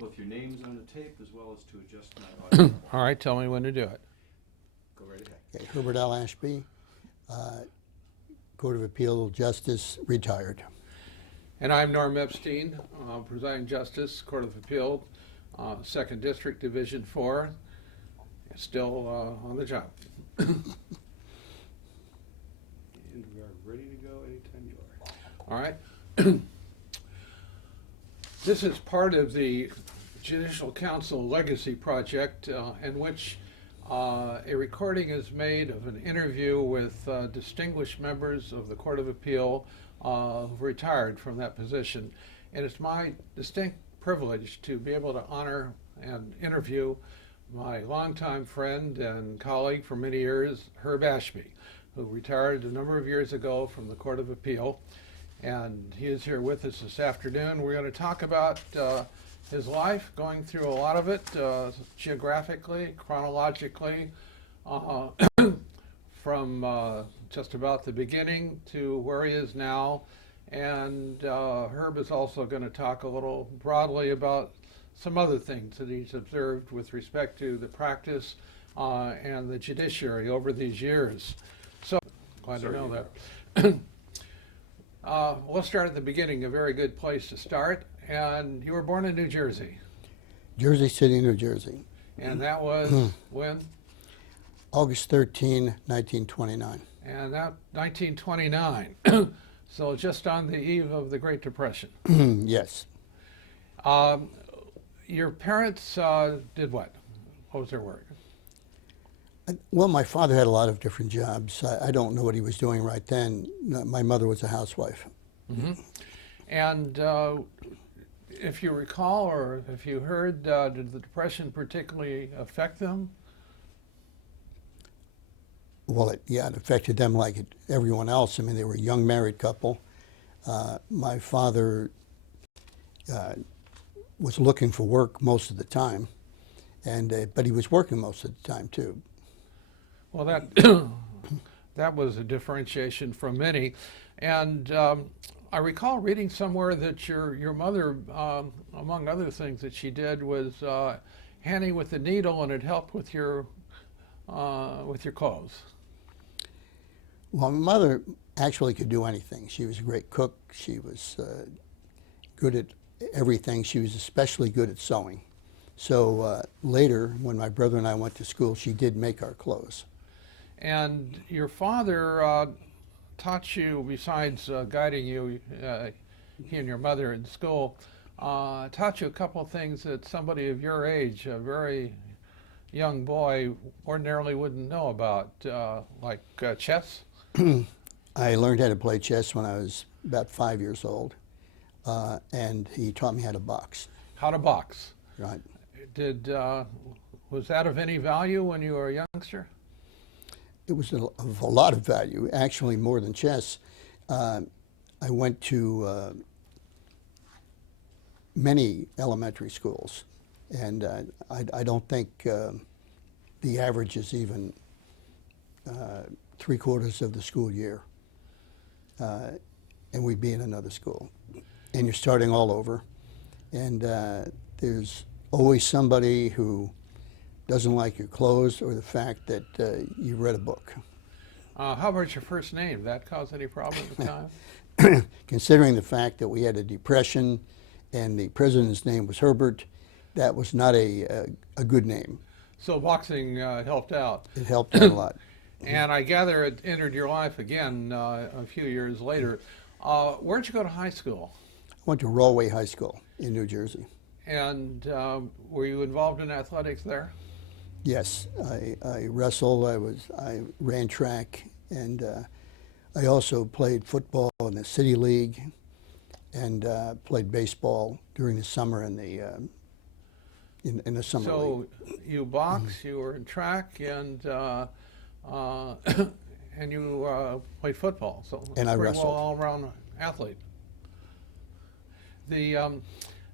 both your names on the tape as well as to adjust my audio. All right, tell me when to do it. Go right ahead. Okay, Herbert Ashby, Court of Appeal Justice, retired. And I'm Norm Epstein, presiding justice, Court of Appeal, 2nd District, Division 4, still on the job. And we are ready to go anytime you are. All right. This is part of the Judicial Council Legacy Project, in which a recording is made of an interview with distinguished members of the Court of Appeal who've retired from that position. And it's my distinct privilege to be able to honor and interview my longtime friend and colleague for many years, Herb Ashby, who retired a number of years ago from the Court of Appeal. And he is here with us this afternoon. We're going to talk about his life, going through a lot of it, geographically, chronologically, from just about the beginning to where he is now. And Herb is also going to talk a little broadly about some other things that he's observed with respect to the practice and the judiciary over these years. So, glad to know that. We'll start at the beginning, a very good place to start. And you were born in New Jersey. Jersey City, New Jersey. And that was when? August 13, 1929. And that 1929. So just on the eve of the Great Depression. Yes. Your parents did what? What was their work? Well, my father had a lot of different jobs. I don't know what he was doing right then. My mother was a housewife. Mm-hmm. And if you recall, or if you heard, did the Depression particularly affect them? Well, it affected them like everyone else. I mean, they were a young married couple. My father was looking for work most of the time, but he was working most of the time too. Well, that was a differentiation from many. And I recall reading somewhere that your mother, among other things that she did, was handy with the needle, and it helped with your clothes. Well, my mother actually could do anything. She was a great cook. She was good at everything. She was especially good at sewing. So later, when my brother and I went to school, she did make our clothes. And your father taught you, besides guiding you, he and your mother in school, taught you a couple of things that somebody of your age, a very young boy, ordinarily wouldn't know about, like chess. I learned how to play chess when I was about 5 years old, and he taught me how to box. How to box. Right. Was that of any value when you were a youngster? It was of a lot of value, actually more than chess. I went to many elementary schools, and I don't think the average is even 3/4 of the school year. And we'd be in another school. And you're starting all over. And there's always somebody who doesn't like your clothes or the fact that you read a book. How about your first name? That cause any problem at the time? Considering the fact that we had a depression and the president's name was Herbert, that was not a good name. So boxing helped out. It helped out a lot. And I gather it entered your life again a few years later. Where'd you go to high school? I went to Rollway High School in New Jersey. And were you involved in athletics there? Yes, I wrestled, I ran track, and I also played football in the city league and played baseball during the summer in the summer league. So you boxed, you were in track, and and you played football. So And I pretty wrestled. well all-around athlete.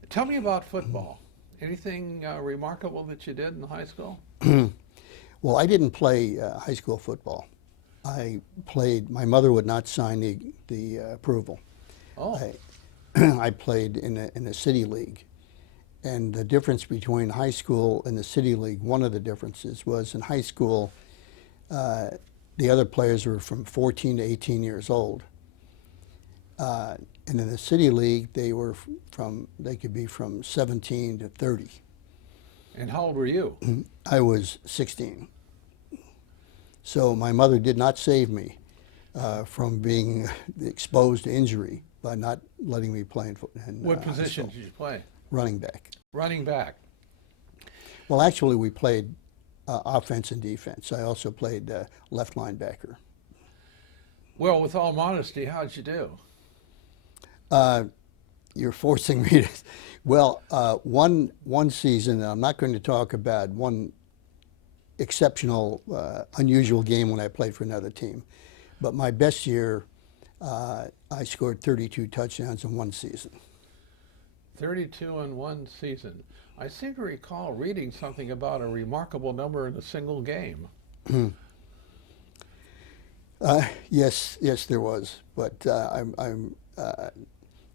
Tell me about football. Anything remarkable that you did in high school? Well, I didn't play high school football. My mother would not sign the approval. Oh. I played in a city league, And the difference between high school and the City League, one of the differences was in high school, the other players were from 14 to 18 years old. And in the City League, they could be from 17 to 30. And how old were you? I was 16. So my mother did not save me from being exposed to injury by not letting me play in What position did you play? Running back. Running back. Well, actually, we played offense and defense. I also played left linebacker. Well, with all modesty, how'd you do? You're forcing me to. Well, one season, and I'm not going to talk about one exceptional, unusual game when I played for another team, but my best year, I scored 32 touchdowns in one season. 32 in one season. I seem to recall reading something about a remarkable number in a single game. Yes, there was, but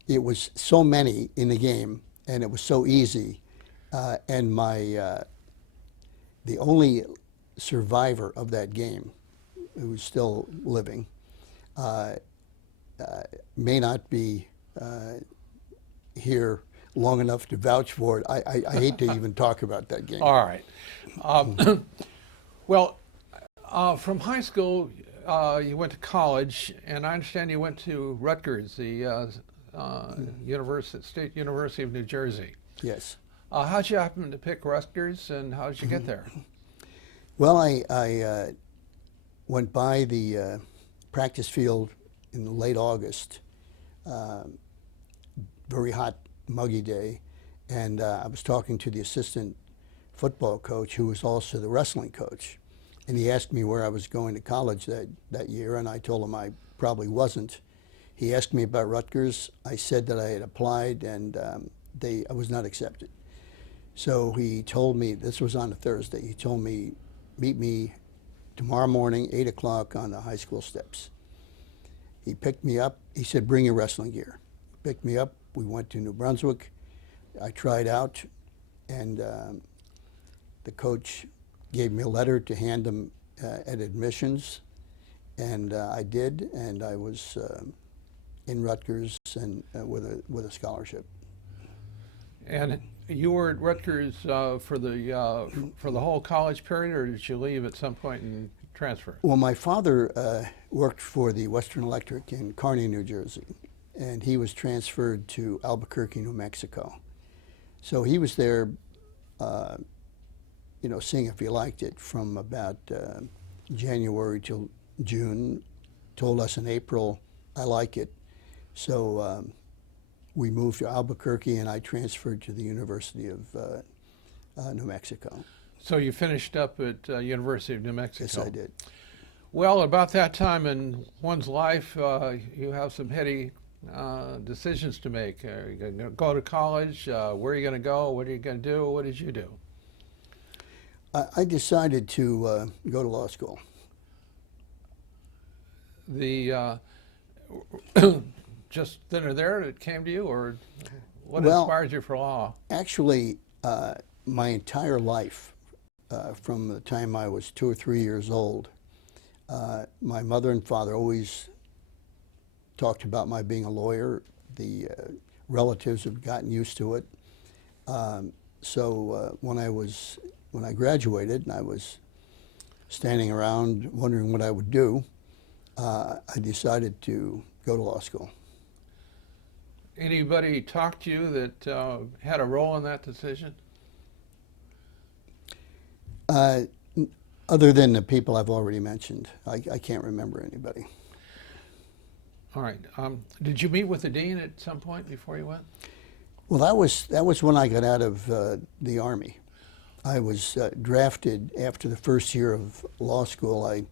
it was so many in the game, and it was so easy, and the only survivor of that game, who is still living, may not be here long enough to vouch for it. I hate to even talk about that game. All right. Well, from high school, you went to college, and I understand you went to Rutgers, the State University of New Jersey. Yes. How'd you happen to pick Rutgers, and how did you get there? Well, I went by the practice field in late August, very hot, muggy day, and I was talking to the assistant football coach, who was also the wrestling coach, and he asked me where I was going to college that year, and I told him I probably wasn't. He asked me about Rutgers. I said that I had applied, and I was not accepted. So he told me, this was on a Thursday, he told me, meet me tomorrow morning, 8 o'clock on the high school steps. He picked me up. He said, bring your wrestling gear. Picked me up. We went to New Brunswick. I tried out, and the coach gave me a letter to hand him at admissions, and I did, and I was in Rutgers and with a scholarship. And you were at Rutgers for the whole college period, or did you leave at some point and transfer? Well, my father worked for the Western Electric in Kearney, New Jersey, and he was transferred to Albuquerque, New Mexico. So he was there, seeing if he liked it from about January till June. Told us in April, I like it. So we moved to Albuquerque, and I transferred to the University of New Mexico. So you finished up at University of New Mexico? Yes, I did. Well, about that time in one's life, you have some heady decisions to make. Are you going to go to college? Where are you going to go? What are you going to do? What did you do? I decided to go to law school. The just then or there it came to you, or what Well, inspired you for law? Actually, my entire life, from the time I was 2 or 3 years old, my mother and father always talked about my being a lawyer. The relatives have gotten used to it. So when I graduated and I was standing around wondering what I would do, I decided to go to law school. Anybody talk to you that had a role in that decision? Other than the people I've already mentioned, I can't remember anybody. All right. Did you meet with the dean at some point before you went? Well, that was when I got out of the Army. I was drafted after the first year of law school.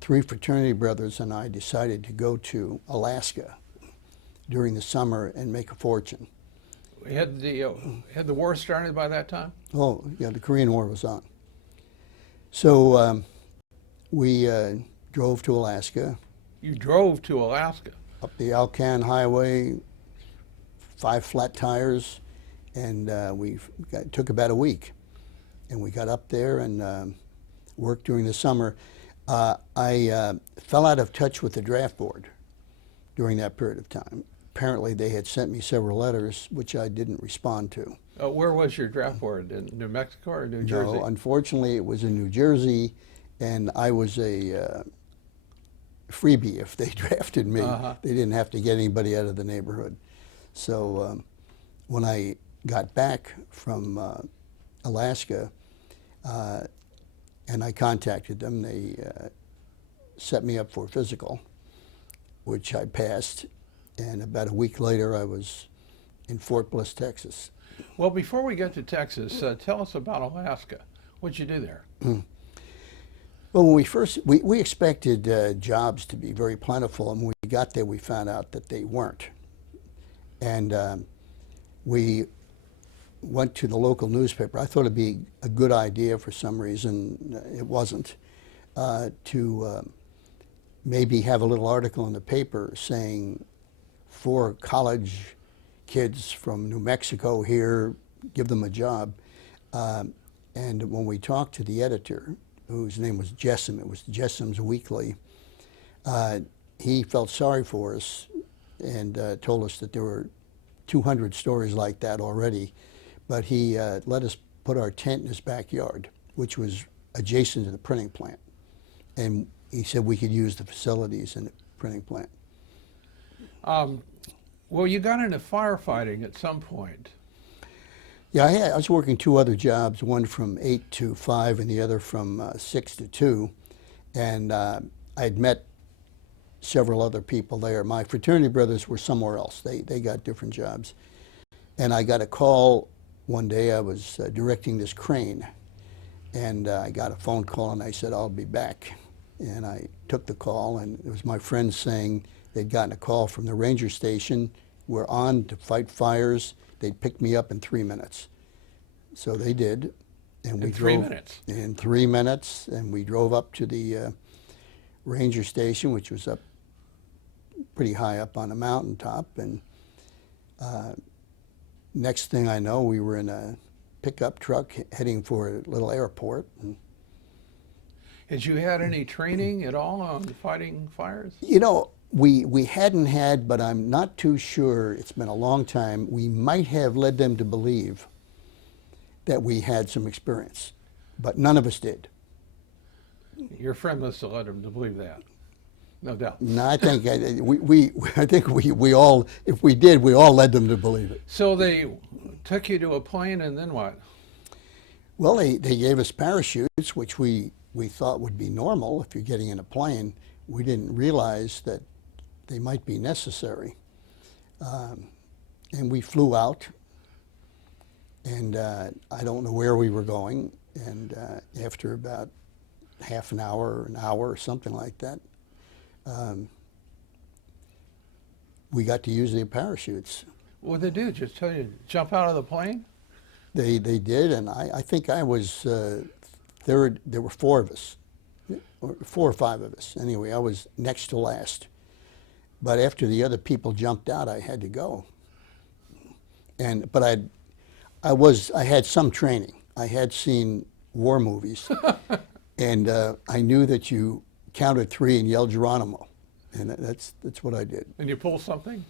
Three fraternity brothers and I decided to go to Alaska during the summer and make a fortune. Had the war started by that time? Oh, yeah, the Korean War was on. So we drove to Alaska. You drove to Alaska? Up the Alcan Highway, 5 flat tires, and took about a week. And we got up there and worked during the summer. I fell out of touch with the draft board during that period of time. Apparently, they had sent me several letters, which I didn't respond to. Where was your draft board? In New Mexico or New Jersey? No, unfortunately, it was in New Jersey, and I was a freebie if they drafted me. They didn't have to get anybody out of the neighborhood. So when I got back from Alaska, and I contacted them, they set me up for a physical, which I passed. And about a week later, I was in Fort Bliss, Texas. Well, before we get to Texas, tell us about Alaska. What'd you do there? Well, when we expected jobs to be very plentiful, and when we got there, we found out that they weren't. And we went to the local newspaper. I thought it'd be a good idea for some reason, it wasn't, to maybe have a little article in the paper saying, for college kids from New Mexico here, give them a job. And when we talked to the editor, whose name was Jessam, it was Jessam's Weekly, he felt sorry for us and told us that there were 200 stories like that already. But he let us put our tent in his backyard, which was adjacent to the printing plant. And he said we could use the facilities in the printing plant. Well, you got into firefighting at some point. Yeah, I was working two other jobs, one from 8 to 5 and the other from 6 to 2. And I'd met several other people there. My fraternity brothers were somewhere else. They got different jobs. And I got a call one day. I was directing this crane. And I got a phone call and I said, I'll be back. And I took the call, and it was my friends saying they'd gotten a call from the ranger station. We're on to fight fires. They'd pick me up in 3 minutes. So they did. And we drove 3 minutes? In 3 minutes. And we drove up to the ranger station, which was up pretty high up on a mountaintop. And next thing I know, we were in a pickup truck heading for a little airport. And had you had any training at all on fighting fires? you know, we hadn't had, but I'm not too sure. It's been a long time. We might have led them to believe that we had some experience, but none of us did. Your friend must have led him to believe that, no doubt. No, I think we all, if we did, we all led them to believe it. So they took you to a plane, and then what? Well, they gave us parachutes, which we thought would be normal if you're getting in a plane. We didn't realize that they might be necessary. And we flew out, and I don't know where we were going. And after about half an hour or something like that, we got to use the parachutes. What did they do? Just tell you to jump out of the plane? They did, and I think I was third. There were 4 of us, or 4 or 5 of us. Anyway, I was next to last. But after the other people jumped out, I had to go. But I had some training. I had seen war movies, and I knew that you counted 3 and yelled Geronimo, and that's what I did. And you pull something?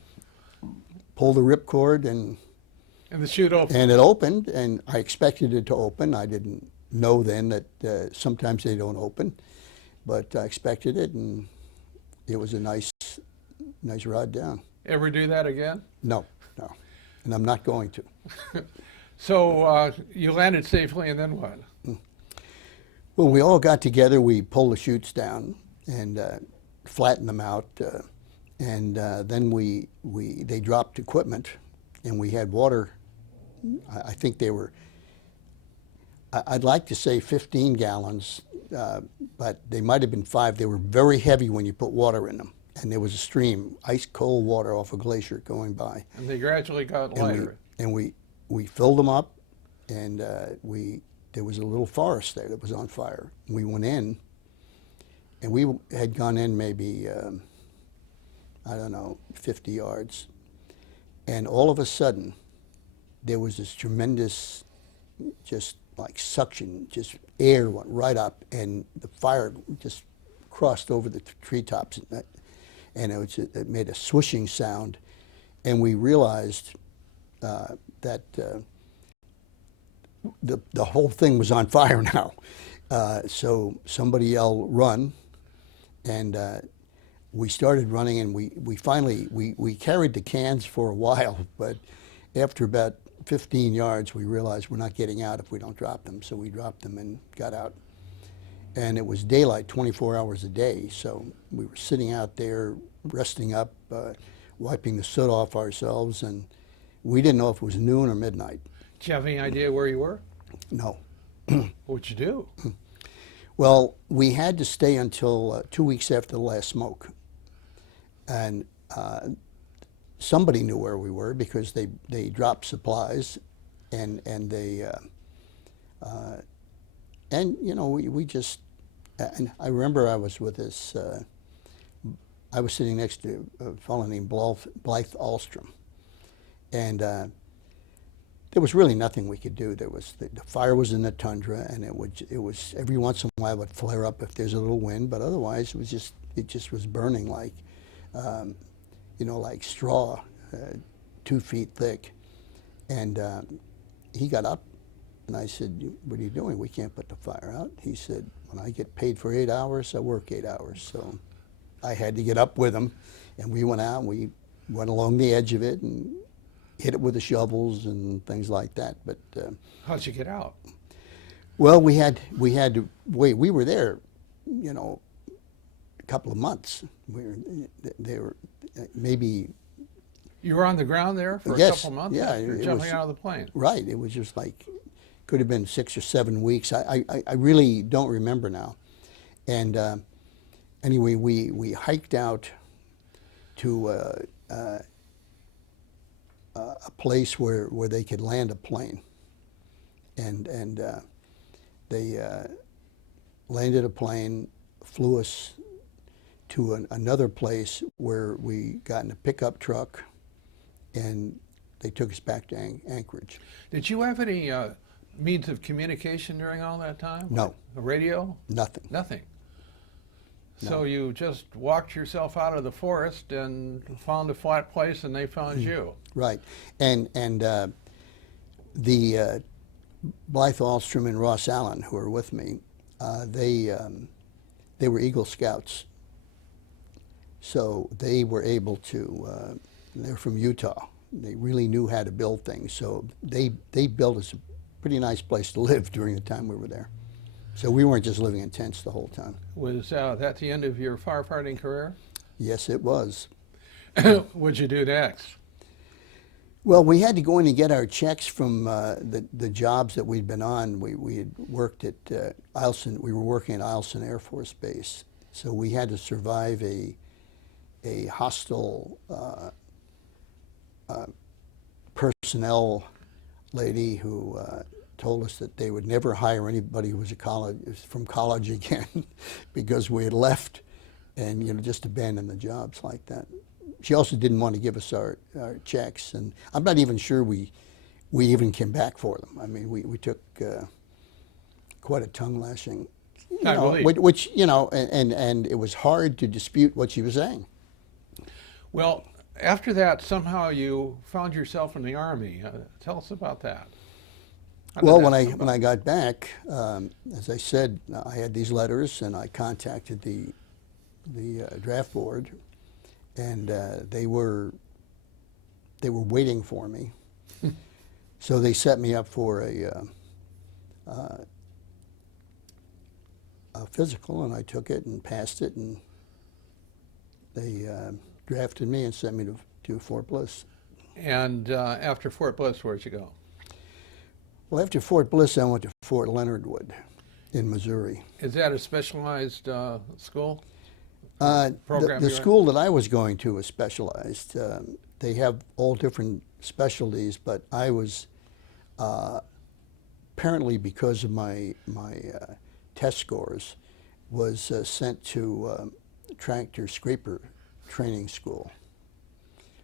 Pulled the ripcord, and the chute opened? And it opened, and I expected it to open. I didn't know then that sometimes they don't open, but I expected it, and it was a nice ride down. Ever do that again? No, and I'm not going to. So you landed safely, and then what? Well, we all got together. We pulled the chutes down and flattened them out, and then they dropped equipment, and we had water. I think they were, I'd like to say 15 gallons, but they might have been 5. They were very heavy when you put water in them. And there was a stream, ice cold water off a glacier going by. And they gradually got lighter. And we filled them up, and there was a little forest there that was on fire. We went in, and we had gone in maybe, 50 yards. And all of a sudden, there was this tremendous, just like suction, just air went right up, and the fire just crossed over the treetops, and it made a swishing sound, and we realized that the whole thing was on fire now. So somebody yelled, "Run!" And we started running, and we finally carried the cans for a while, but after about 15 yards, we realized we're not getting out if we don't drop them. So we dropped them and got out. And it was daylight 24 hours a day, so we were sitting out there, resting up, wiping the soot off ourselves, and we didn't know if it was noon or midnight. Did you have any idea where you were? No. What'd you do? Well, we had to stay until 2 weeks after the last smoke. And somebody knew where we were because they dropped supplies, and they and you know we just, and I remember I was with this I was sitting next to a fellow named Blythe Alstrom, and there was really nothing we could do. There was the fire was in the tundra, and it was every once in a while it would flare up if there's a little wind, but otherwise it just was burning like you know, like straw, 2 feet thick. And he got up, and I said, "What are you doing? We can't put the fire out." He said, "When I get paid for 8 hours, I work 8 hours." So I had to get up with him, and we went out, and we went along the edge of it and hit it with the shovels and things like that. But How'd you get out? well, we had to wait. We were there, you know, a couple of months. They were maybe. You were on the ground there for a Yes, couple months yeah, after it jumping was- out of the plane. Right. It was just like, could have been 6 or 7 weeks. I really don't remember now. And anyway, we hiked out to a place where they could land a plane. And they landed a plane, flew us to another place where we got in a pickup truck, and they took us back to Anchorage. Did you have any means of communication during all that time? No. A radio? Nothing. Nothing. No. So you just walked yourself out of the forest and found a flat place, and they found you. Right. And the Blythe Alstrom and Ross Allen, who were with me, they were Eagle Scouts. So they were able to, they're from Utah. They really knew how to build things. So they built us a pretty nice place to live during the time we were there. So we weren't just living in tents the whole time. Was that the end of your firefighting career? Yes, it was. What'd you do next? Well, we had to go in and get our checks from the jobs that we'd been on. We had worked at Eielson. We were working at Eielson Air Force Base, so we had to survive a hostile personnel lady who told us that they would never hire anybody who was from college again because we had left and just abandoned the jobs like that. She also didn't want to give us our checks, and I'm not even sure we even came back for them. I mean, we took quite a tongue lashing, which and it was hard to dispute what she was saying. Well, after that, somehow you found yourself in the Army. Tell us about that. Well, when I got back, as I said, I had these letters, and I contacted the draft board, and they were waiting for me. So they set me up for a physical, and I took it and passed it, and they drafted me and sent me to Fort Bliss. And after Fort Bliss, where'd you go? Well, after Fort Bliss, I went to Fort Leonard Wood in Missouri. Is that a specialized school? The school that I was going to was specialized. They have all different specialties, but I was apparently, because of my test scores, was sent to tractor scraper training school,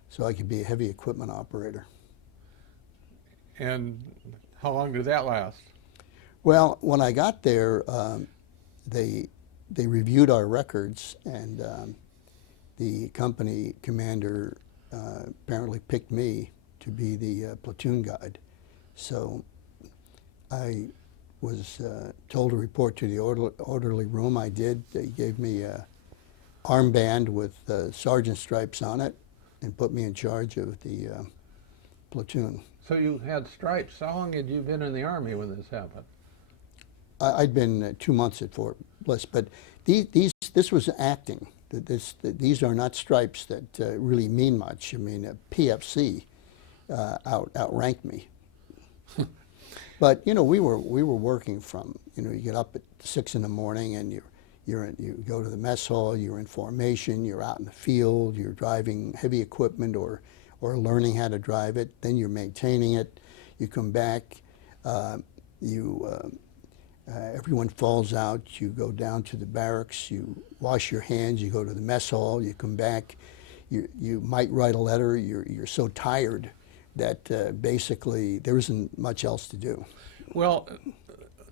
so I could be a heavy equipment operator. And how long did that last? Well, when I got there, they reviewed our records, and the company commander apparently picked me to be the platoon guide. So I was told to report to the orderly room. I did. They gave me a armband with sergeant stripes on it and put me in charge of the platoon. So you had stripes. How long had you been in the Army when this happened? I'd been 2 months at Fort Bliss, but this was acting. These are not stripes that really mean much. I mean, a PFC outranked me. But you know, we were working from, you know, you get up at 6 in the morning and you go to the mess hall. You're in formation. You're out in the field. You're driving heavy equipment or learning how to drive it. Then you're maintaining it. You come back. Everyone falls out. You go down to the barracks. You wash your hands. You go to the mess hall. You come back. You might write a letter. You're so tired that basically there isn't much else to do. Well,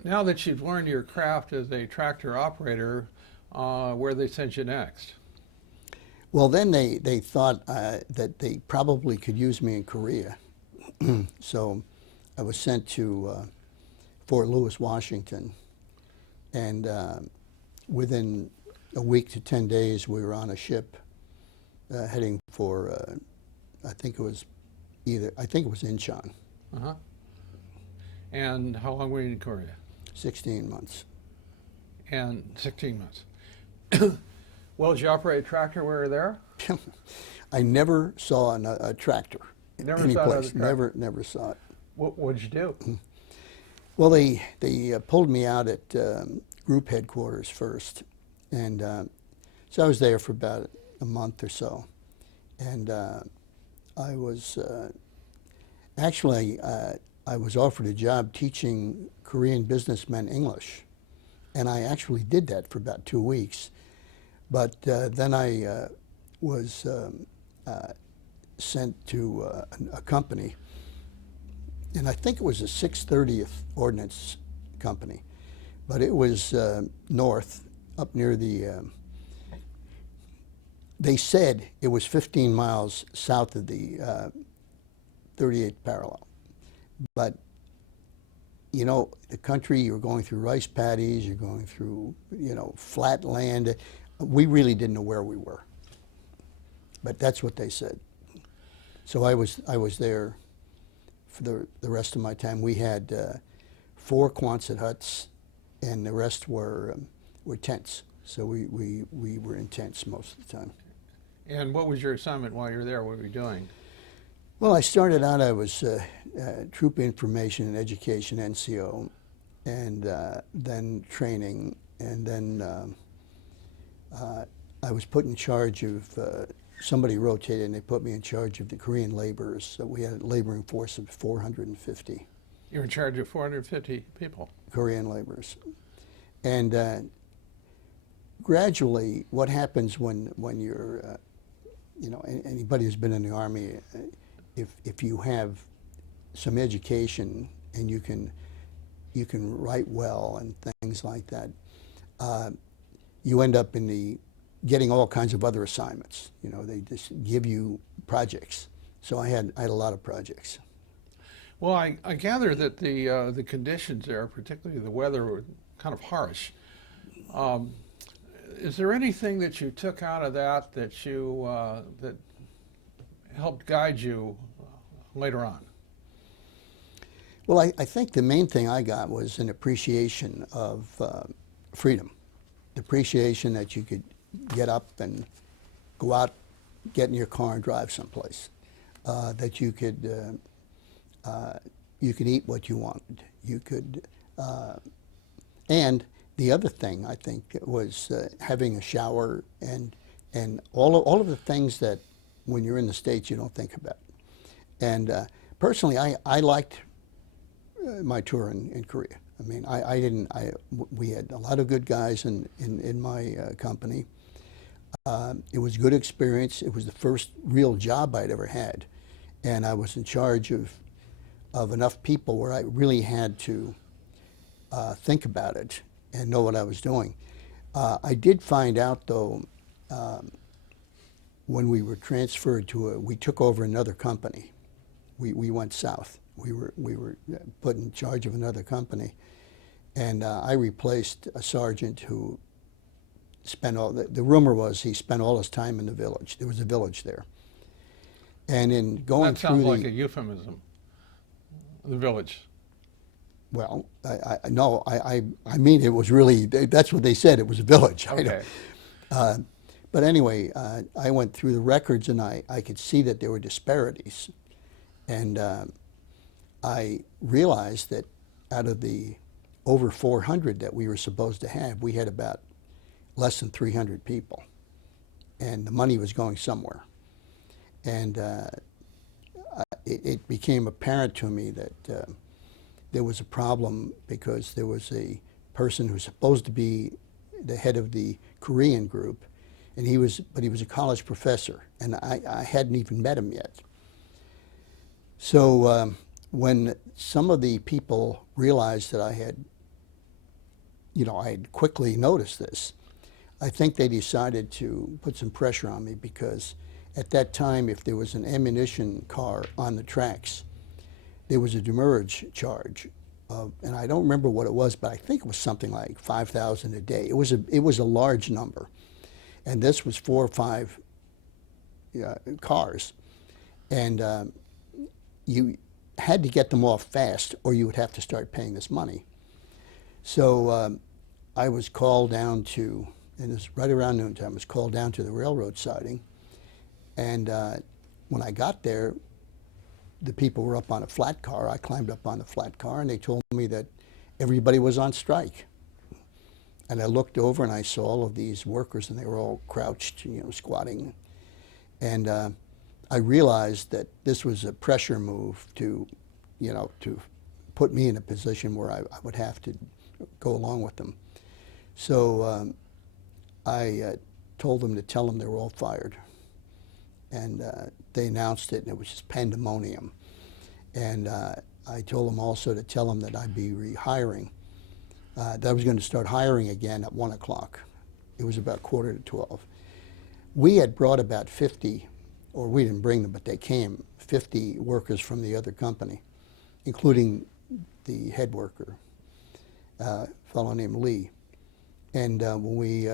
now that you've learned your craft as a tractor operator, where they sent you next? Well, then they thought that they probably could use me in Korea. So I was sent to Fort Lewis, Washington, and within a week to 10 days, we were on a ship heading for, I think it was Incheon. Uh-huh. And how long were you in Korea? 16 months. And 16 months. Well, did you operate a tractor while you were there? I never saw a tractor. Never any saw another place. tractor? Never saw it. What did you do? Well, they pulled me out at group headquarters first, and so I was there for about a month or so, and I was actually I was offered a job teaching Korean businessmen English, and I actually did that for about 2 weeks, but then I was sent to a company. And I think it was a 630th Ordnance Company, but it was north, up near the, they said it was 15 miles south of the 38th parallel. But, you know, the country, you're going through rice paddies, you're going through, you know, flat land. We really didn't know where we were. But that's what they said. So I was there for the rest of my time. We had 4 Quonset huts, and the rest were tents. So we were in tents most of the time. And what was your assignment while you were there? What were you doing? Well, I started out, I was Troop Information and Education, NCO, and then training, and then I was put in charge of, somebody rotated and they put me in charge of the Korean laborers. So we had a laboring force of 450. You're in charge of 450 people. Korean laborers. And gradually, what happens when you're, you know, anybody who's been in the Army, if you have some education and you can write well and things like that, you end up getting all kinds of other assignments. You know, they just give you projects. So I had a lot of projects. Well, I gather that the conditions there, particularly the weather, were kind of harsh. Is there anything that you took out of that that helped guide you later on? Well, I think the main thing I got was an appreciation of freedom. The appreciation that you could get up and go out, get in your car and drive someplace. That you could eat what you wanted. You could, and the other thing I think was having a shower and all of the things that when you're in the States you don't think about. And personally, I liked my tour in Korea. I mean, we had a lot of good guys in my company. It was a good experience. It was the first real job I'd ever had. And I was in charge of of enough people where I really had to think about it and know what I was doing. I did find out, though, when we were transferred we took over another company. We went south. We were put in charge of another company, and I replaced a sergeant who spent the rumor was he spent all his time in the village. There was a village there. And in going That sounds through like a euphemism, the village. well, no, I mean, it was really, that's what they said, it was a village. Okay. But anyway, I went through the records and I could see that there were disparities. And I realized that out of the over 400 that we were supposed to have, we had about less than 300 people. And the money was going somewhere. And it became apparent to me that there was a problem because there was a person who's supposed to be the head of the Korean group, and he was a college professor, and I hadn't even met him yet. So when some of the people realized that I had quickly noticed this, I think they decided to put some pressure on me because at that time, if there was an ammunition car on the tracks, there was a demurrage charge, and I don't remember what it was, but I think it was something like $5,000 a day. It was a large number, and this was 4 or 5 cars, and you had to get them off fast, or you would have to start paying this money. So I was called down to, and it was right around noontime. I was called down to the railroad siding, and when I got there, the people were up on a flat car. I climbed up on the flat car, and they told me that everybody was on strike. And I looked over, and I saw all of these workers, and they were all crouched, squatting. And I realized that this was a pressure move to put me in a position where I would have to go along with them. So I told them to tell them they were all fired. And they announced it, and it was just pandemonium. And I told them also to tell them that I'd be rehiring, that I was going to start hiring again at 1 o'clock. It was about 11:45. We had brought about 50, or we didn't bring them, but they came, 50 workers from the other company, including the head worker, a fellow named Lee. And when we,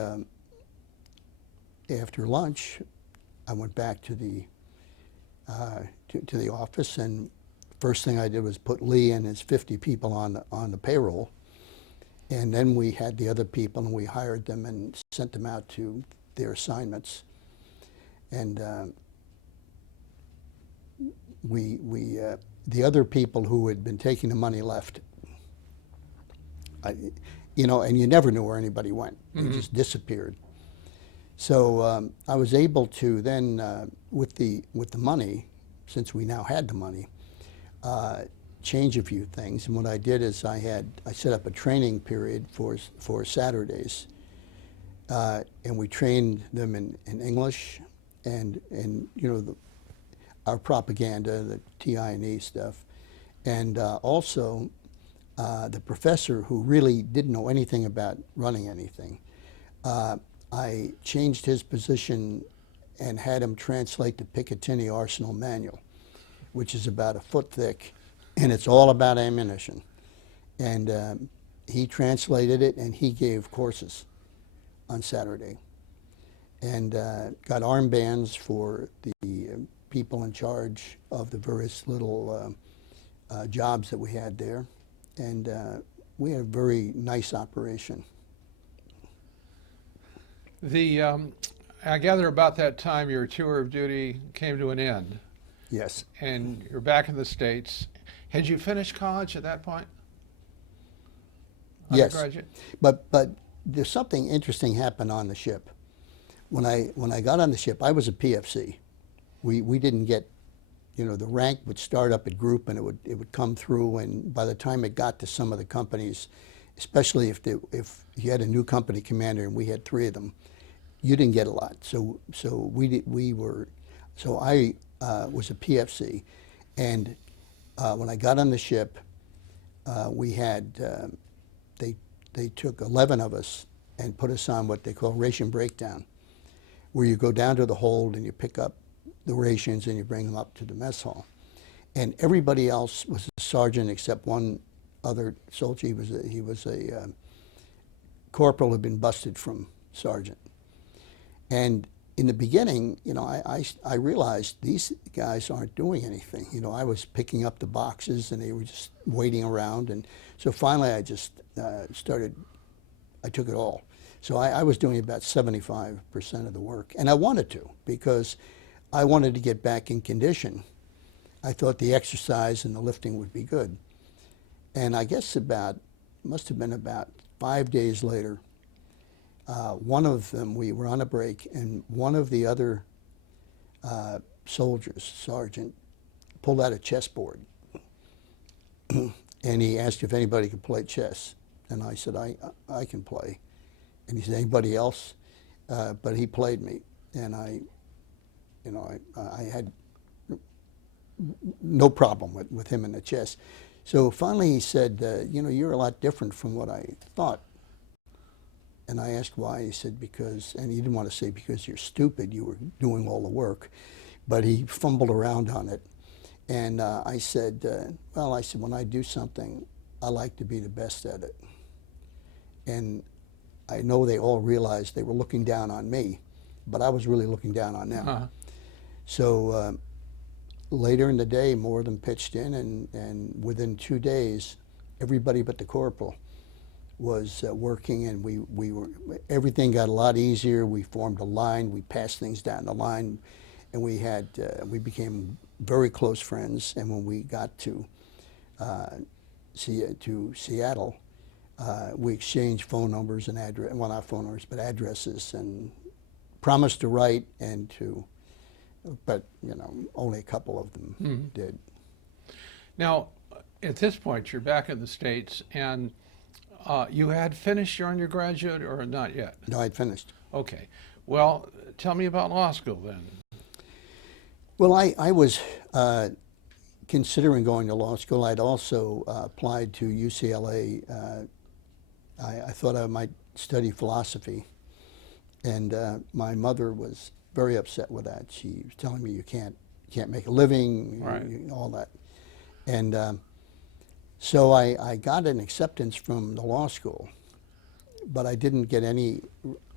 after lunch, I went back to the office, and first thing I did was put Lee and his 50 people on the payroll, and then we had the other people, and we hired them and sent them out to their assignments, and the other people who had been taking the money left. And you never knew where anybody went; they just disappeared. So I was able to then, with the money, since we now had the money, change a few things. And what I did is I set up a training period for Saturdays, and we trained them in English and our propaganda, the TI&E stuff, and also the professor who really didn't know anything about running anything. I changed his position and had him translate the Picatinny Arsenal Manual, which is about a foot thick, and it's all about ammunition. And he translated it, and he gave courses on Saturday, and got armbands for the people in charge of the various little jobs that we had there, and we had a very nice operation. I gather about that time your tour of duty came to an end. Yes. And you're back in the States. Had you finished college at that point? Yes. Undergraduate? But there's something interesting happened on the ship. When I got on the ship, I was a PFC. We didn't get, the rank would start up at group, and it would come through, and by the time it got to some of the companies, especially if you had a new company commander and we had 3 of them, you didn't get a lot. So I was a PFC, and when I got on the ship, we had, they took 11 of us and put us on what they call ration breakdown, where you go down to the hold and you pick up the rations and you bring them up to the mess hall. And everybody else was a sergeant except one other soldier. He was a corporal who had been busted from sergeant. And in the beginning, you know, I realized these guys aren't doing anything. You know, I was picking up the boxes and they were just waiting around. And so finally I just I took it all. So I was doing about 75% of the work. And I wanted to, because I wanted to get back in condition. I thought the exercise and the lifting would be good. And I guess must have been about 5 days later, one of them, we were on a break, and one of the other soldiers, sergeant, pulled out a chessboard. And he asked if anybody could play chess. And I said, I can play. And he said, anybody else? But he played me. And I had no problem with him in the chess. So finally he said, you know, you're a lot different from what I thought. And I asked why. He said, because, and he didn't want to say because you're stupid, you were doing all the work. But he fumbled around on it. And I said, well, I said, when I do something, I like to be the best at it. And I know they all realized they were looking down on me, but I was really looking down on them. Uh-huh. So later in the day, more of them pitched in, and within 2 days, everybody but the corporal was working, and we were, everything got a lot easier. We formed a line, we passed things down the line, and we became very close friends. And when we got to Seattle, we exchanged phone numbers and address, well, not phone numbers, but addresses, and promised to write and to, but you know, only a couple of them did. Now, at this point, you're back in the States, and you had finished your undergraduate or not yet? No, I'd finished. Okay. Well, tell me about law school then. Well, I was considering going to law school. I'd also applied to UCLA. I thought I might study philosophy, and my mother was very upset with that. She was telling me you can't make a living, Right. All that. And so I got an acceptance from the law school, but I didn't get any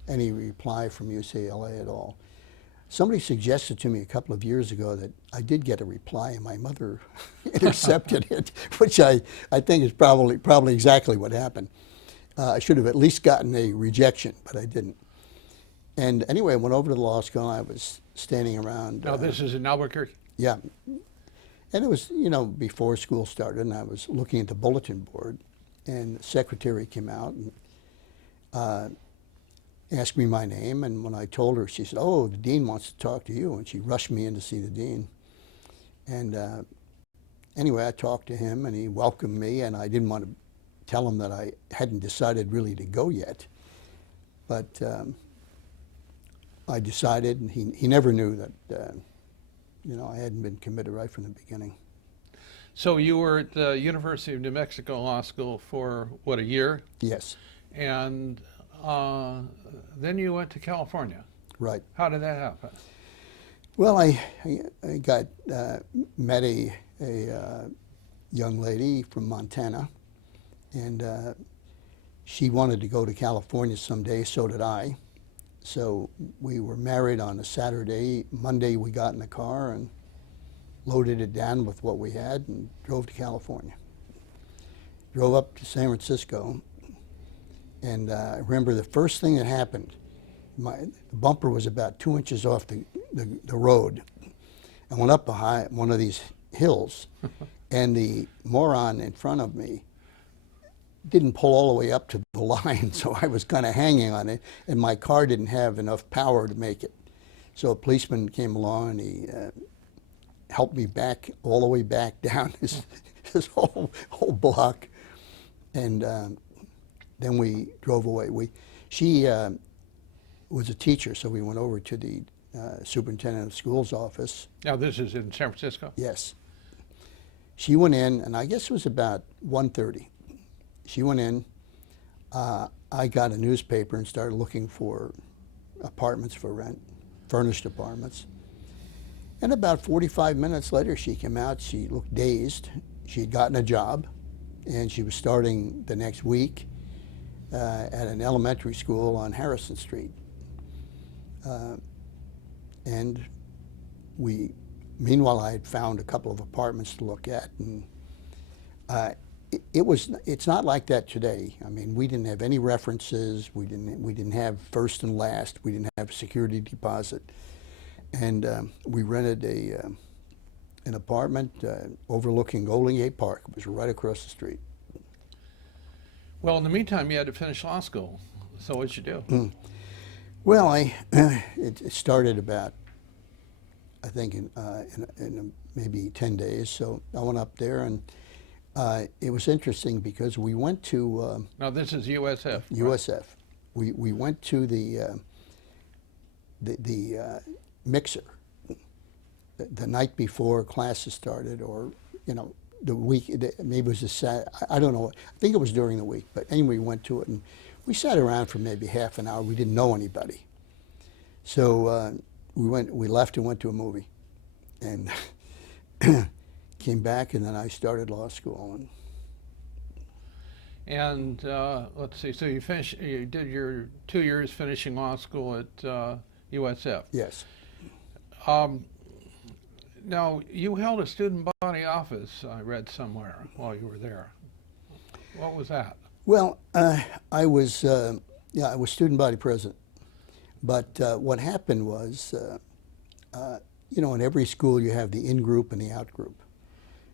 reply from UCLA at all. Somebody suggested to me a couple of years ago that I did get a reply, and my mother intercepted it, which I think is probably exactly what happened. I should have at least gotten a rejection, but I didn't. And anyway, I went over to the law school, and I was standing around. Now, this is in Albuquerque? Yeah. And it was, you know, before school started, and I was looking at the bulletin board, and the secretary came out and asked me my name, and when I told her, she said, oh, the dean wants to talk to you, and she rushed me in to see the dean. And anyway, I talked to him, and he welcomed me, and I didn't want to tell him that I hadn't decided really to go yet. But I decided, and he never knew that, you know, I hadn't been committed right from the beginning. So you were at the University of New Mexico Law School for, what, a year? Yes, And then you went to California. right. How did that happen? Well, I got met a young lady from Montana, and she wanted to go to California someday, so did I. So we were married on a Saturday. Monday we got in the car and loaded it down with what we had and drove to California. Drove up to San Francisco, and I remember the first thing that happened, the bumper was about 2 inches off the road. I went up one of these hills, and the moron in front of me didn't pull all the way up to the line, so I was kind of hanging on it, and my car didn't have enough power to make it. So a policeman came along, and he helped me back all the way back down this whole block, and then we drove away. She was a teacher, so we went over to the superintendent of schools office. Now, this is in San Francisco? Yes. She went in, and I guess it was about 1:30. She went in. I got a newspaper and started looking for apartments for rent, furnished apartments. And about 45 minutes later, she came out. She looked dazed. She had gotten a job, and she was starting the next week at an elementary school on Harrison Street. And meanwhile, I had found a couple of apartments to look at, and it's not like that today. I mean, we didn't have any references. We didn't have first and last. We didn't have security deposit, and we rented an apartment overlooking Golden Gate Park. It was right across the street. Well, in the meantime, you had to finish law school. So what'd you do? Well, it started about, I think, in maybe 10 days. So I went up there, and it was interesting because we went to Now this is USF. USF. We went to the mixer the night before classes started, or the week. Maybe it was a Saturday. I don't know. I think it was during the week. But anyway, we went to it, and we sat around for maybe half an hour. We didn't know anybody, so we left and went to a movie, and came back, and then I started law school. And let's see. So you did your 2 years finishing law school at USF. Yes. Now you held a student body office. I read somewhere while you were there. What was that? Well, I was student body president, but what happened was, in every school you have the in-group and the out-group.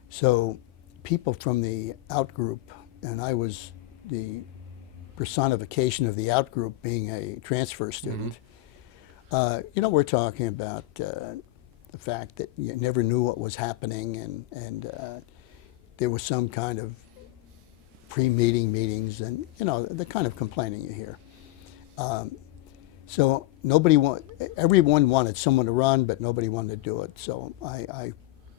So people from the out-group, and I was the personification of the out-group, being a transfer student. Mm-hmm. We're talking about the fact that you never knew what was happening, and there was some kind of pre-meeting meetings, and the kind of complaining you hear. So everyone wanted someone to run, but nobody wanted to do it. So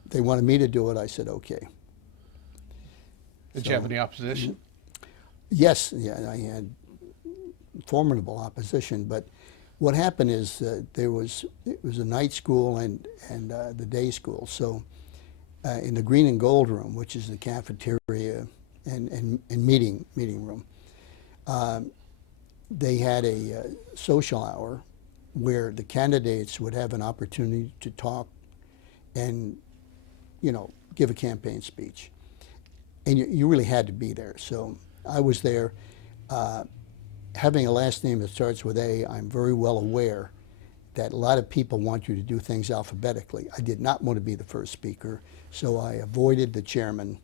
they wanted me to do it. I said okay. Did you have any opposition? Yes, yeah, I had formidable opposition. But what happened is it was a night school and the day school. So in the green and gold room, which is the cafeteria and meeting room, they had a social hour where the candidates would have an opportunity to talk and give a campaign speech. And you really had to be there. So I was there. Having a last name that starts with A, I'm very well aware that a lot of people want you to do things alphabetically. I did not want to be the first speaker, so I avoided the chairman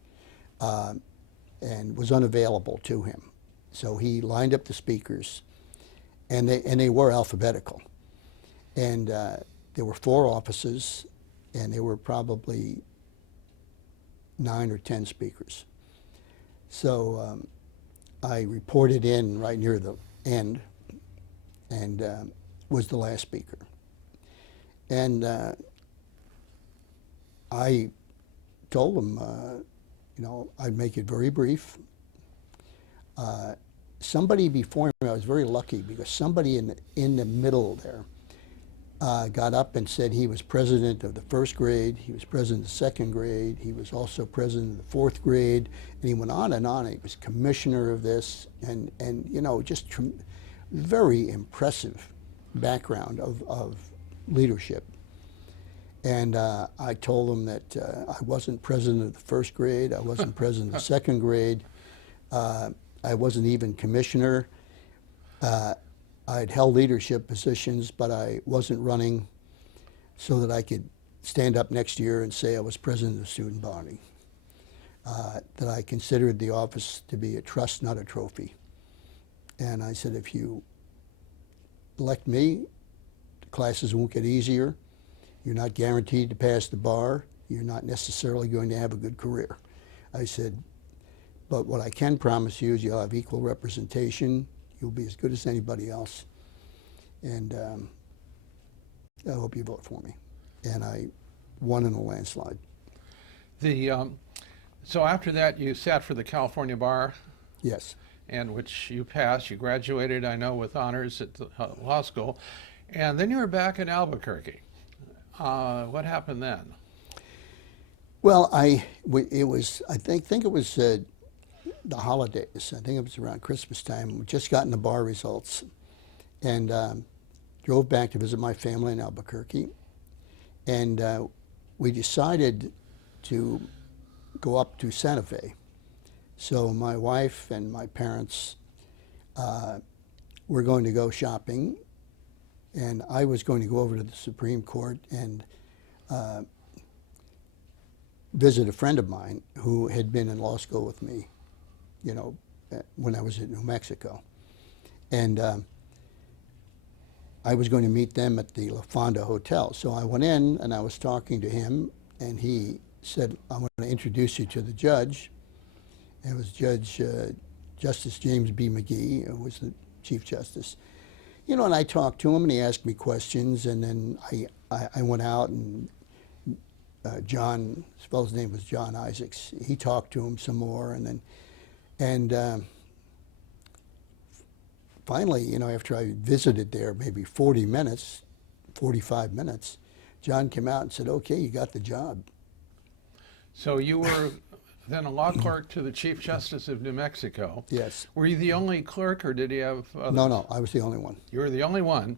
and was unavailable to him. So he lined up the speakers, and they were alphabetical. And there were 4 offices, and there were probably 9 or 10 speakers. So I reported in right near the end and was the last speaker. And I told them, I'd make it very brief. Somebody before me, I was very lucky because somebody in the middle there got up and said he was president of the 1st grade, he was president of the 2nd grade, he was also president of the 4th grade, and he went on and on. He was commissioner of this, and just very impressive background of leadership. And I told him that I wasn't president of the 1st grade, I wasn't president of the 2nd grade, I wasn't even commissioner. I'd held leadership positions, but I wasn't running so that I could stand up next year and say I was president of the student body. That I considered the office to be a trust, not a trophy. And I said, if you elect me, the classes won't get easier. You're not guaranteed to pass the bar. You're not necessarily going to have a good career. I said, but what I can promise you is you'll have equal representation. You'll be as good as anybody else. And I hope you vote for me. And I won in a landslide. So after that, you sat for the California bar, Yes. and which you passed. You graduated, I know, with honors at the law school, and then you were back in Albuquerque. What happened then? Well, it was, I think it was the holidays. I think it was around Christmas time. We just gotten the bar results and drove back to visit my family in Albuquerque. And we decided to go up to Santa Fe. So my wife and my parents were going to go shopping, and I was going to go over to the Supreme Court and visit a friend of mine who had been in law school with me, you know, when I was in New Mexico. And I was going to meet them at the La Fonda Hotel. So I went in and I was talking to him, and he said, "I'm going to introduce you to the judge." It was Justice James B. McGee, who was the Chief Justice. You know, and I talked to him, and he asked me questions, and then I went out, and John, his fellow's name was John Isaacs. He talked to him some more, and finally, you know, after I visited there maybe 40 minutes, 45 minutes, John came out and said, "Okay, you got the job." So you were then a law clerk to the Chief Justice of New Mexico. Yes. Were you the only clerk, or did he have others? No, I was the only one. You were the only one.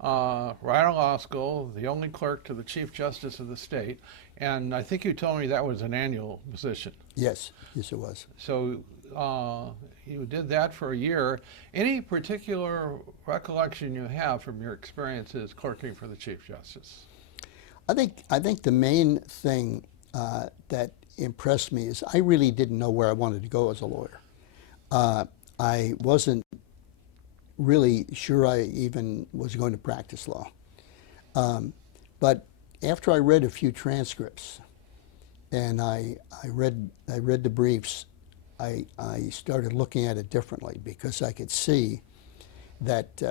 Right out of law school, the only clerk to the Chief Justice of the state. And I think you told me that was an annual position. Yes, it was. So you did that for a year. Any particular recollection you have from your experiences clerking for the Chief Justice? I think the main thing that impressed me is I really didn't know where I wanted to go as a lawyer. I wasn't really sure I even was going to practice law. But after I read a few transcripts and I read the briefs, I started looking at it differently, because I could see that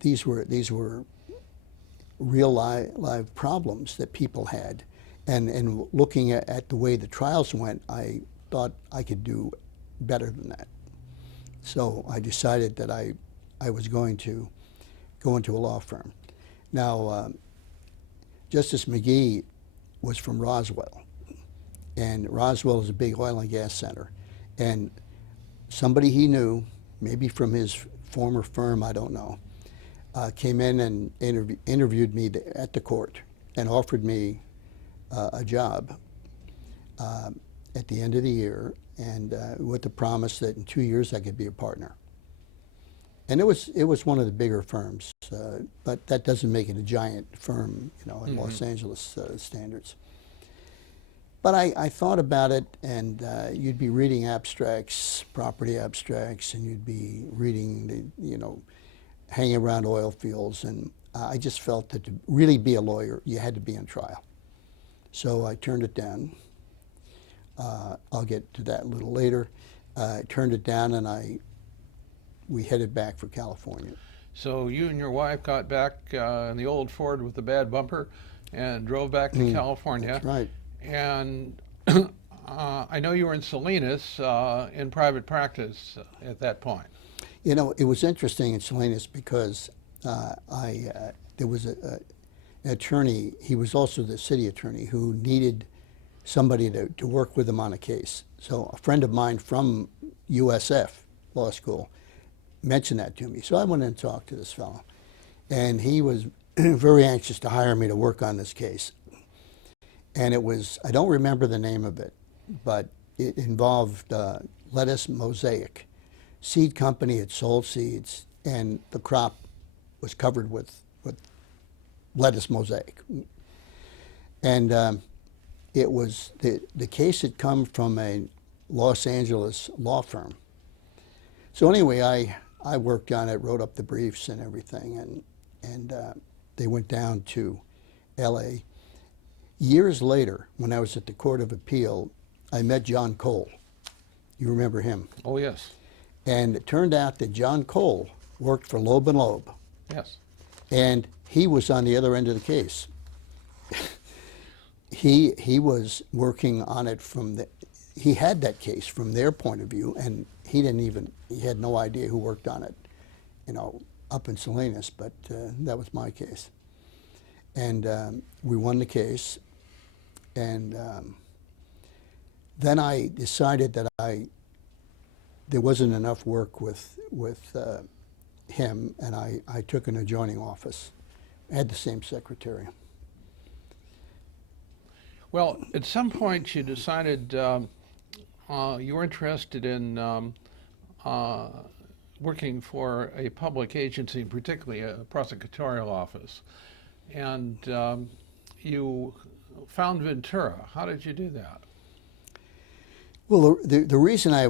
these were real live problems that people had. And looking at the way the trials went, I thought I could do better than that. So I decided that I was going to go into a law firm. Now, Justice McGee was from Roswell, and Roswell is a big oil and gas center. And somebody he knew, maybe from his former firm, I don't know, came in and interviewed me at the court and offered me a job at the end of the year, and with the promise that in 2 years I could be a partner. And it was one of the bigger firms, but that doesn't make it a giant firm, you know, in Los Angeles standards. But I thought about it, and you'd be reading abstracts, property abstracts, and you'd be reading hanging around oil fields, and I just felt that to really be a lawyer, you had to be on trial. So I turned it down. I'll get to that a little later. I turned it down, and we headed back for California. So you and your wife got back in the old Ford with the bad bumper and drove back to California. That's right. And I know you were in Salinas in private practice at that point. You know, it was interesting in Salinas because there was an attorney, he was also the city attorney, who needed somebody to work with him on a case. So a friend of mine from USF Law School mentioned that to me. So I went in and talked to this fellow, and he was very anxious to hire me to work on this case. And it was, I don't remember the name of it, but it involved lettuce mosaic. Seed company had sold seeds, and the crop was covered with lettuce mosaic. And it was, the case had come from a Los Angeles law firm. So anyway, I worked on it, wrote up the briefs and everything, and they went down to LA. Years later, when I was at the Court of Appeal, I met John Cole. You remember him? Oh, yes. And it turned out that John Cole worked for Loeb and Loeb. Yes. And he was on the other end of the case. he was working on it he had that case from their point of view, and he had no idea who worked on it, up in Salinas, but that was my case. And we won the case, and then I decided that there wasn't enough work with him, and I took an adjoining office. I had the same secretary. Well, at some point you decided you were interested in working for a public agency, particularly a prosecutorial office, and you found Ventura. How did you do that? Well, the reason I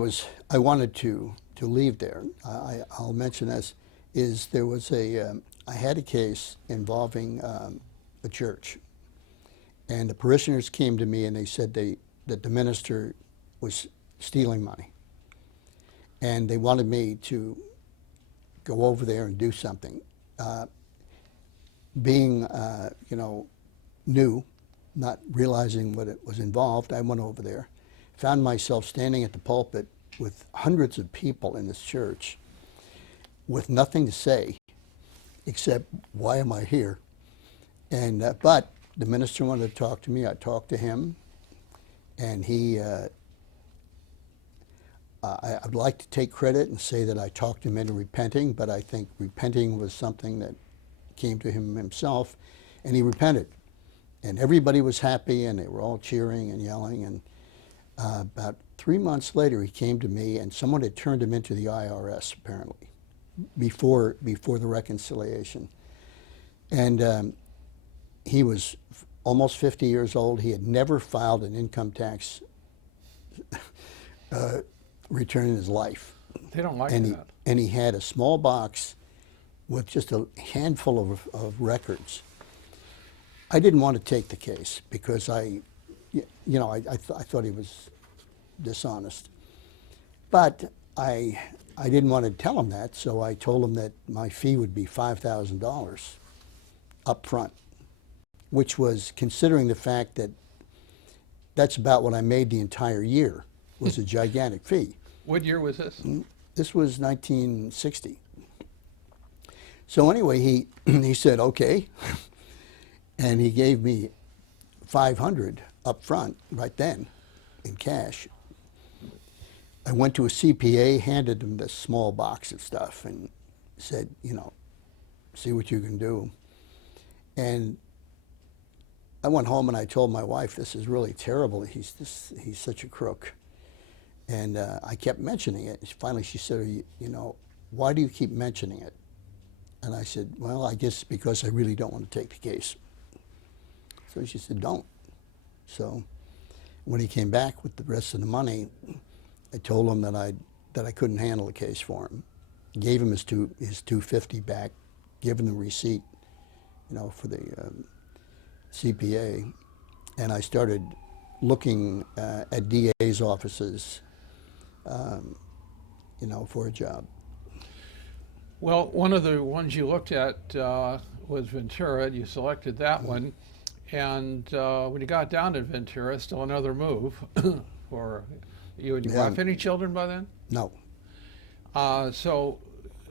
wanted to leave there, I'll mention this, is there was I had a case involving a church, and the parishioners came to me and they said that the minister was stealing money, and they wanted me to go over there and do something. Being new, not realizing what it was involved, I went over there, found myself standing at the pulpit with hundreds of people in this church with nothing to say except, why am I here? And but the minister wanted to talk to me. I talked to him, and I'd like to take credit and say that I talked him into repenting, but I think repenting was something that came to him himself, and he repented. And everybody was happy, and they were all cheering and yelling. And about 3 months later, he came to me, and someone had turned him into the IRS, apparently, before the reconciliation. And he was almost 50 years old. He had never filed an income tax return in his life. They don't like and that. And he had a small box with just a handful of records. I didn't want to take the case because I thought he was dishonest. But I didn't want to tell him that, so I told him that my fee would be $5,000 up front, which was, considering the fact that that's about what I made the entire year, was a gigantic fee. What year was this? This was 1960. So anyway, he said, okay, and he gave me $500 up front right then in cash. I went to a CPA, handed him this small box of stuff, and said, see what you can do. And I went home and I told my wife, this is really terrible. He's such a crook. And I kept mentioning it. Finally, she said, why do you keep mentioning it? And I said, well, I guess because I really don't want to take the case. So she said, don't. So when he came back with the rest of the money, I told him that I couldn't handle the case for him. Gave him his $250 back, gave him the receipt, for the CPA, and I started looking at DA's offices, for a job. Well, one of the ones you looked at was Ventura. You selected that one, and when you got down to Ventura, still another move for you and your wife. Any children by then? No. So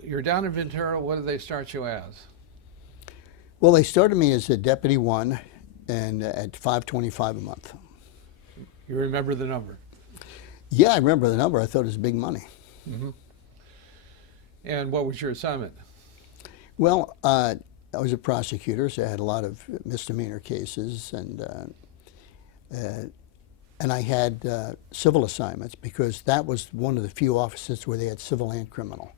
you're down in Ventura. What did they start you as? Well, they started me as a deputy one, and at $525 a month. You remember the number? Yeah, I remember the number. I thought it was big money. Mm-hmm. And what was your assignment? Well, I was a prosecutor, so I had a lot of misdemeanor cases, and I had civil assignments because that was one of the few offices where they had civil and criminal.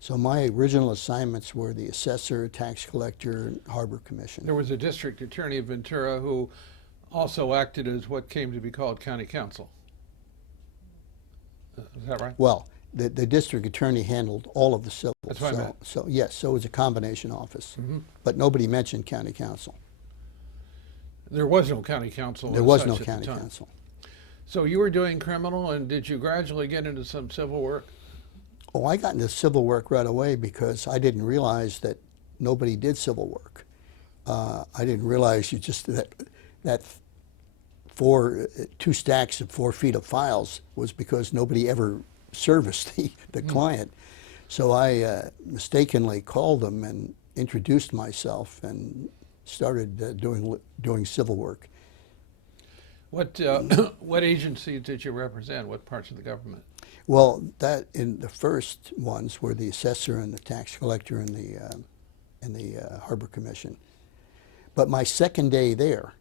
So my original assignments were the assessor, tax collector, and harbor commission. There was a district attorney of Ventura who also acted as what came to be called county counsel. Is that right? Well, the district attorney handled all of the civil. That's what I meant. So yes, so it was a combination office. Mm-hmm. But nobody mentioned county counsel. There was no county counsel. There was no county counsel. So you were doing criminal, and did you gradually get into some civil work? Oh, I got into civil work right away because I didn't realize that nobody did civil work. I didn't realize that two stacks of 4 feet of files was because nobody ever serviced the client. So I mistakenly called them and introduced myself and started doing civil work. What what agencies did you represent? What parts of the government? Well, that in the first ones were the assessor and the tax collector and the Harbor Commission. But my second day there,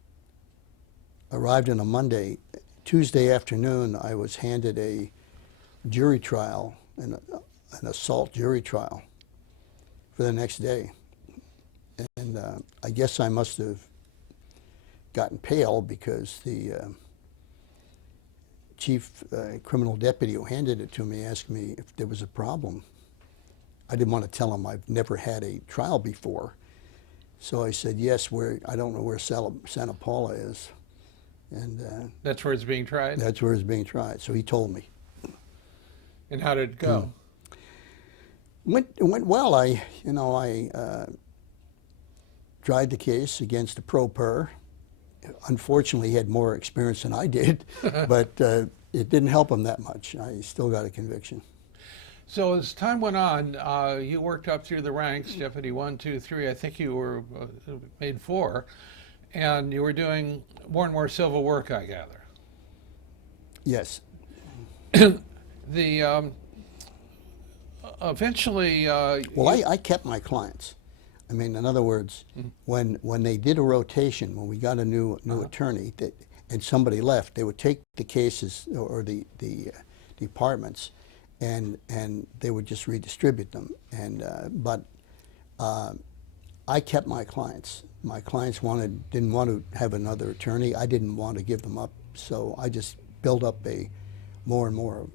arrived on a Monday. Tuesday afternoon, I was handed a jury trial, an assault jury trial, for the next day. And I guess I must have gotten pale because the chief criminal deputy who handed it to me asked me if there was a problem. I didn't want to tell him I've never had a trial before. So I said, yes, I don't know where Santa Paula is. And That's where it's being tried? that's where it's being tried. So he told me. And how did it go? It went well. I tried the case against a pro per. Unfortunately, he had more experience than I did, but it didn't help him that much. I still got a conviction. So as time went on, you worked up through the ranks, Deputy 1, 2, 3. I think you were made 4, and you were doing more and more civil work, I gather. Yes. The eventually. Well, I kept my clients. I mean, in other words, when they did a rotation, when we got a new attorney and somebody left, they would take the cases or the departments, and they would just redistribute them. And but I kept my clients. My clients didn't want to have another attorney. I didn't want to give them up, so I just built up more and more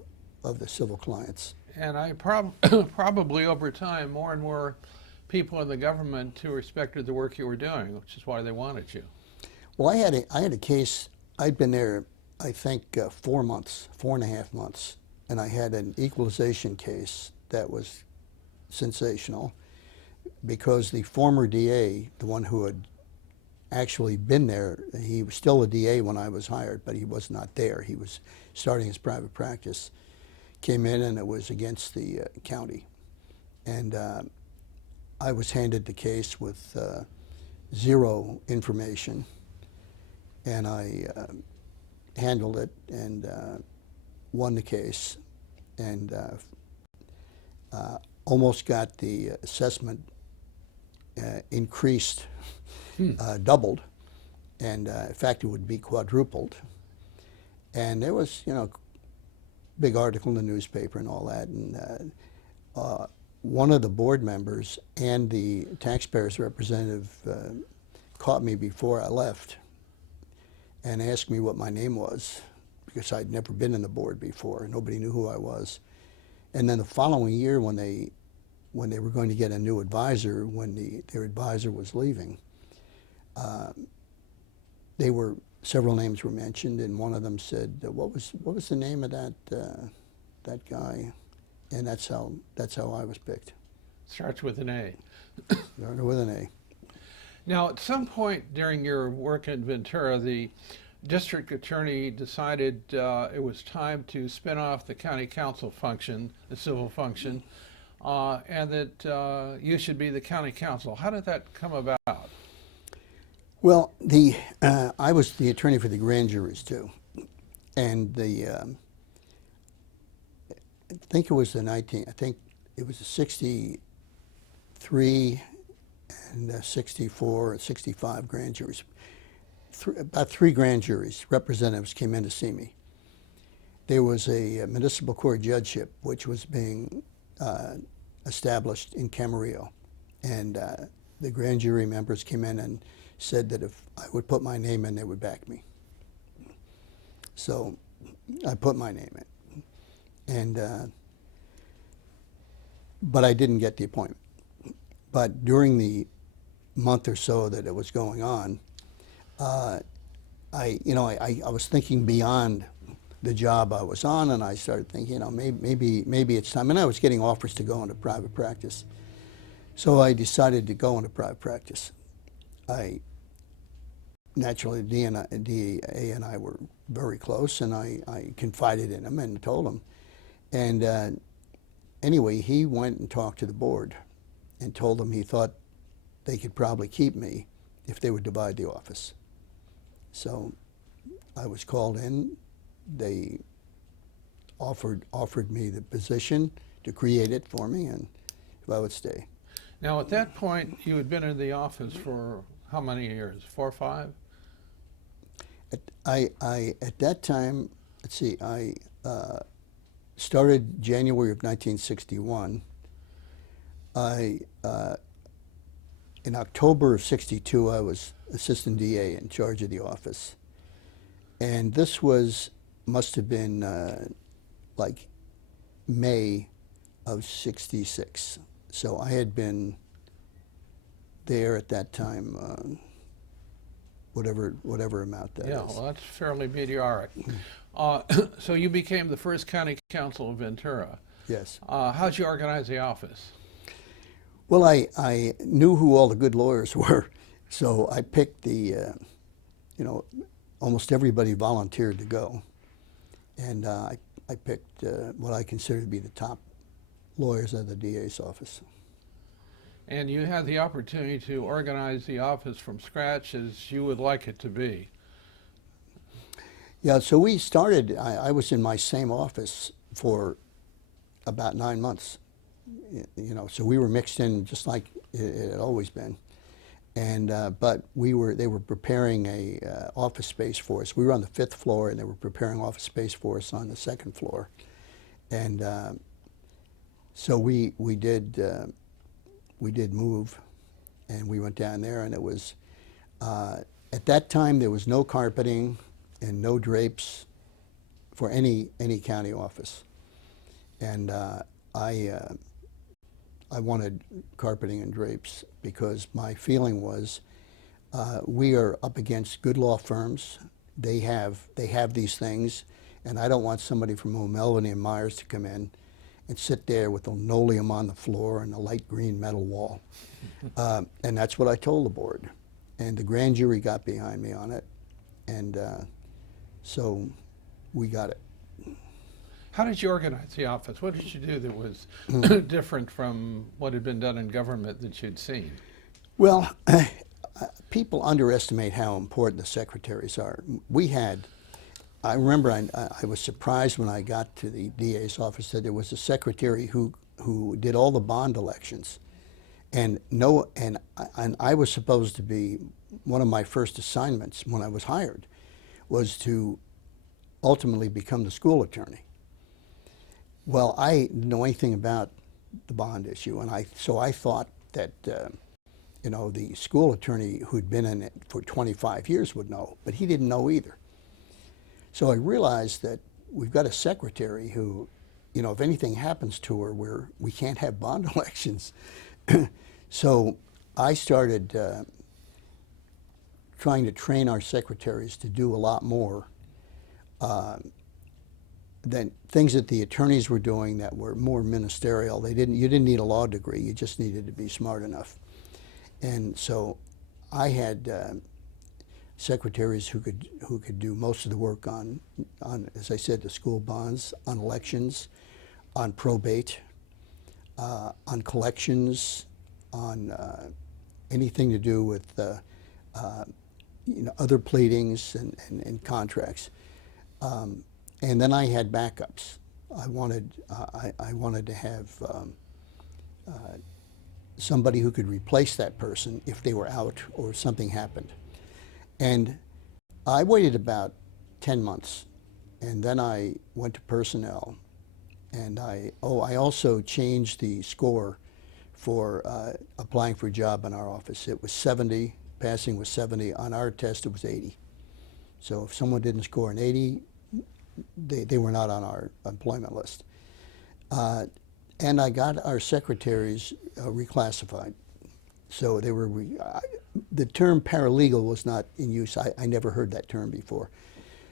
of the civil clients. And I probably over time, more and more people in the government who respected the work you were doing, which is why they wanted you. Well, I had a case. I'd been there, I think, 4.5 months, and I had an equalization case that was sensational because the former DA, the one who had actually been there, he was still a DA when I was hired, but he was not there. He was starting his private practice. Came in, and it was against the county, and I was handed the case with zero information, and I handled it and won the case, and almost got the assessment increased, doubled, and in fact it would be quadrupled. And there was, big article in the newspaper and all that, and one of the board members and the taxpayers representative caught me before I left and asked me what my name was because I'd never been in the board before. Nobody knew who I was. And then the following year when they were going to get a new advisor, when their advisor was leaving, several names were mentioned, and one of them said, what was the name of that guy? And that's how I was picked. Starts with an A. Started with an A. Now, at some point during your work in Ventura, the district attorney decided it was time to spin off the county council function, the civil function, and that you should be the county council. How did that come about? Well, I was the attorney for the grand juries too, and I think it was the 63 and 64 and 65 grand juries. About 3 grand juries, representatives came in to see me. There was a municipal court judgeship which was being established in Camarillo, and the grand jury members came in and said that if I would put my name in, they would back me. So I put my name in. And but I didn't get the appointment. But during the month or so that it was going on, I was thinking beyond the job I was on, and I started thinking, maybe it's time. And I was getting offers to go into private practice, so I decided to go into private practice. I naturally, DA and I were very close, and I confided in him and told him. And anyway, he went and talked to the board and told them he thought they could probably keep me if they would divide the office. So I was called in. They offered me the position to create it for me, and if I would stay. Now, at that point, you had been in the office for how many years? 4 or 5? At that time, let's see, I started January of 1961. In October of '62, I was assistant DA in charge of the office, and this must have been like May of '66. So I had been there at that time, whatever amount that is. Yeah, well, that's fairly meteoric. So you became the first county council of Ventura. Yes. How'd you organize the office? Well, I knew who all the good lawyers were, so I picked almost everybody volunteered to go. And I picked what I consider to be the top lawyers at the DA's office. And you had the opportunity to organize the office from scratch as you would like it to be. Yeah, so we started, I was in my same office for about 9 months. So we were mixed in just like it had always been. And but they were preparing a office space for us. We were on the 5th floor, and they were preparing office space for us on the 2nd floor. And so we did move, and we went down there, and it was at that time there was no carpeting and no drapes for any county office, and I wanted carpeting and drapes because my feeling was we are up against good law firms. They have these things, and I don't want somebody from O'Melveny and Myers to come in and sit there with a linoleum on the floor and a light green metal wall. And that's what I told the board. And the grand jury got behind me on it, and so we got it. How did you organize the office? What did you do that was different from what had been done in government that you'd seen? Well, people underestimate how important the secretaries are. I remember I was surprised when I got to the DA's office that there was a secretary who did all the bond elections. And I was supposed to be, one of my first assignments when I was hired was to ultimately become the school attorney. Well, I didn't know anything about the bond issue, and so I thought that the school attorney who'd been in it for 25 years would know, but he didn't know either. So I realized that we've got a secretary who, if anything happens to her, we can't have bond elections. So I started trying to train our secretaries to do a lot more than things that the attorneys were doing that were more ministerial. You didn't need a law degree, you just needed to be smart enough. And so I had secretaries who could do most of the work on, as I said, the school bonds, on elections, on probate, on collections, on anything to do with other pleadings and contracts. And then I had backups. I wanted to have somebody who could replace that person if they were out or something happened. And I waited about 10 months, and then I went to personnel, and I also changed the score for applying for a job in our office. It was 70, passing was 70. On our test, it was 80. So if someone didn't score an 80, they were not on our employment list. And I got our secretaries reclassified. So they were, the term paralegal was not in use. I never heard that term before.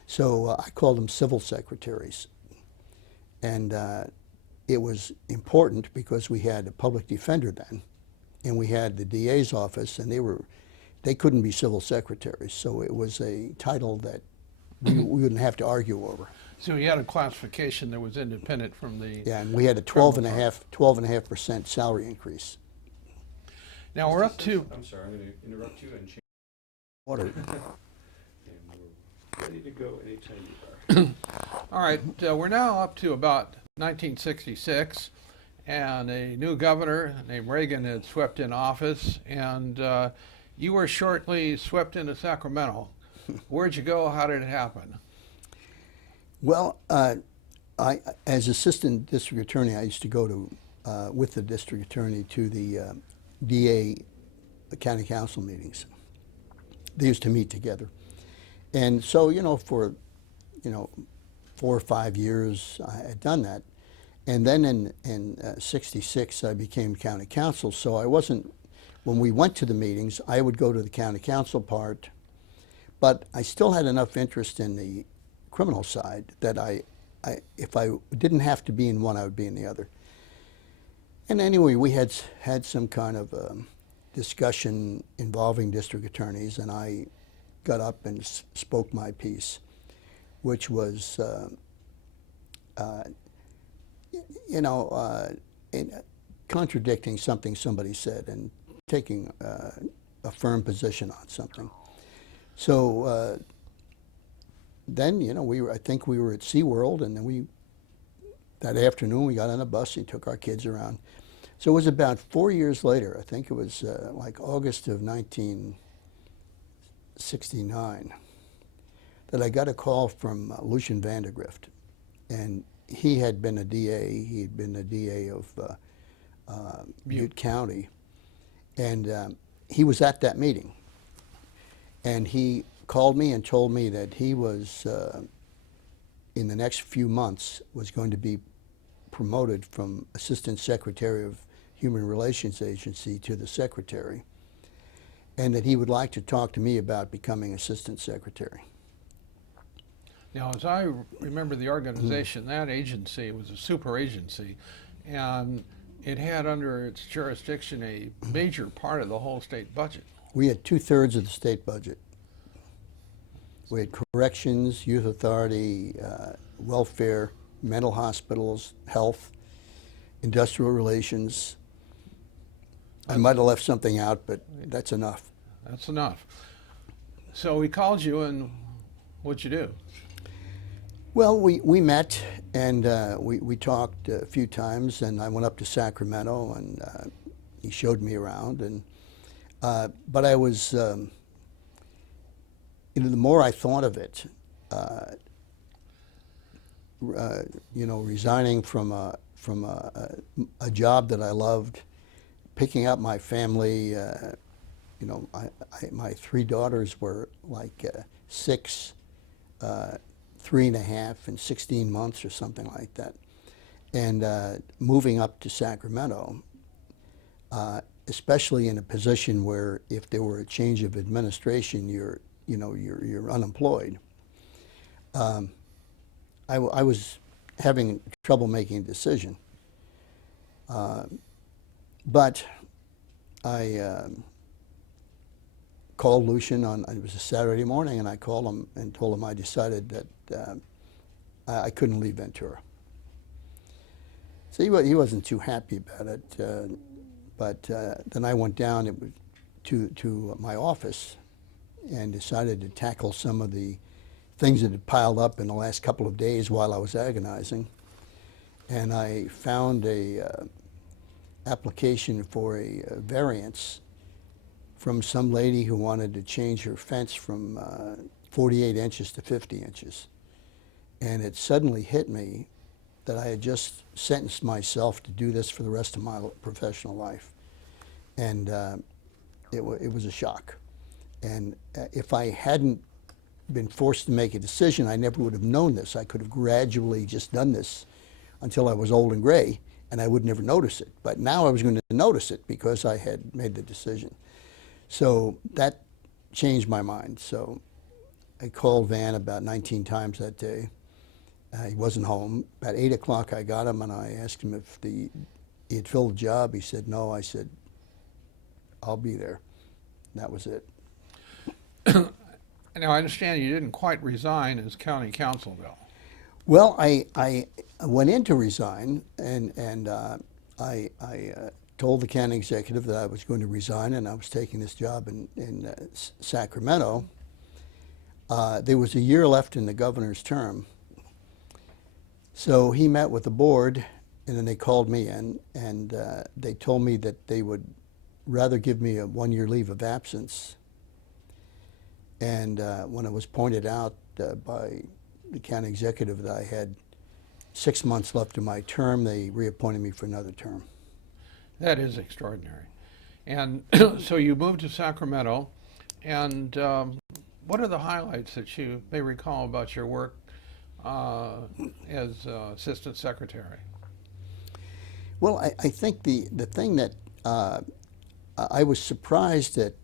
So I called them civil secretaries. And it was important because we had a public defender then, and we had the DA's office, and they couldn't be civil secretaries, so it was a title that we wouldn't have to argue over. So you had a classification that was independent from the. Yeah, and we had a 12.5% salary increase. Now we're up to. I'm sorry, I'm going to interrupt you and change. Water. And we're ready to go anytime you are. All right, we're now up to about 1966, and a new governor named Reagan had swept in office, and you were shortly swept into Sacramento. Where'd you go? How did it happen? Well, as assistant district attorney, I used to go to, with the district attorney, to the DA county council meetings. They used to meet together. And so, for, 4 or 5 years, I had done that. And then in 66, I became county council. So I wasn't, when we went to the meetings, I would go to the county council part, but I still had enough interest in the criminal side that if I didn't have to be in one, I would be in the other. And anyway, we had some kind of discussion involving district attorneys, and I got up and spoke my piece, which was, contradicting something somebody said and taking a firm position on something. So then, I think we were at SeaWorld, and then that afternoon we got on a bus and took our kids around. So it was about 4 years later, I think it was like August of 1969, that I got a call from Lucian Vandergrift. And he had been a DA, he had been the DA of Butte County. And he was at that meeting. And he called me and told me that he was, in the next few months, was going to be promoted from Assistant Secretary of Human Relations Agency to the Secretary, and that he would like to talk to me about becoming Assistant Secretary. Now, as I remember the organization, that agency was a super agency, and it had under its jurisdiction a major part of the whole state budget. We had 2/3 of the state budget. We had corrections, youth authority, welfare, mental hospitals, health, industrial relations. I might have left something out, but that's enough. That's enough. So he called you, and what'd you do? Well, we met, and we talked a few times, and I went up to Sacramento, and he showed me around. And but I was, the more I thought of it, resigning from a job that I loved, picking up my family. My 3 daughters were like 6, 3.5, and 16 months or something like that, and moving up to Sacramento, especially in a position where if there were a change of administration, you're unemployed. I was having trouble making a decision, but I called Lucian it was a Saturday morning, and I called him and told him I decided that I couldn't leave Ventura. So he wasn't too happy about it, but then I went down to my office and decided to tackle some of the things that had piled up in the last couple of days while I was agonizing. And I found a application for a variance from some lady who wanted to change her fence from 48 inches to 50 inches. And it suddenly hit me that I had just sentenced myself to do this for the rest of my professional life. And it was a shock. And if I hadn't been forced to make a decision, I never would have known this. I could have gradually just done this until I was old and gray, and I would never notice it. But now I was going to notice it because I had made the decision. So that changed my mind. So I called Van about 19 times that day. He wasn't home. About 8 o'clock I got him, and I asked him if he had filled the job. He said no. I said, I'll be there. And that was it. Now, I understand you didn't quite resign as county council, though. Well, I went in to resign, and I told the county executive that I was going to resign and I was taking this job in Sacramento. There was a year left in the governor's term. So he met with the board, and then they called me in, and they told me that they would rather give me a 1-year leave of absence. And when it was pointed out by the county executive that I had 6 months left of my term, they reappointed me for another term. That is extraordinary. And so you moved to Sacramento, and what are the highlights that you may recall about your work as assistant secretary? Well, I think the thing that I was surprised at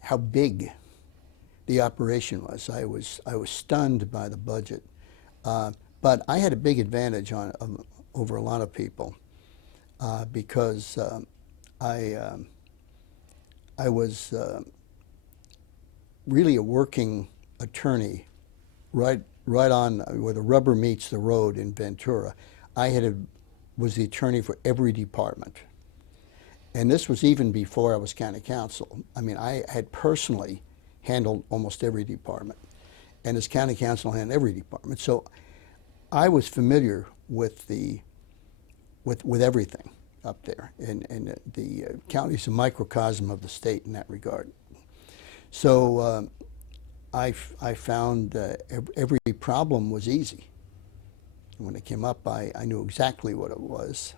how big the operation was. I was stunned by the budget, but I had a big advantage over a lot of people because I was really a working attorney, right on where the rubber meets the road in Ventura. Was the attorney for every department, and this was even before I was county council. I mean, I had personally handled almost every department, and as county council, I handled every department. So I was familiar with with everything up there, and the county's a microcosm of the state in that regard. So I found every problem was easy. When it came up, I knew exactly what it was,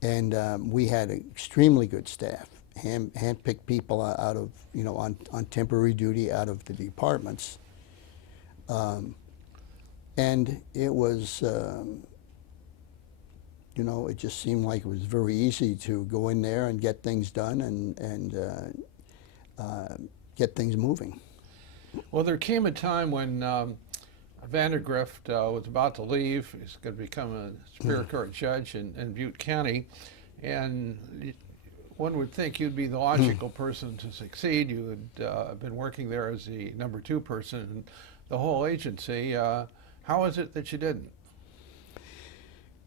and we had an extremely good staff. Hand-picked people out of, on temporary duty out of the departments. And it was, it just seemed like it was very easy to go in there and get things done and get things moving. Well, there came a time when Vandergrift was about to leave. He's going to become a Superior Court judge in Butte County, and one would think you'd be the logical person to succeed. You had been working there as the number 2 person in the whole agency. How is it that you didn't?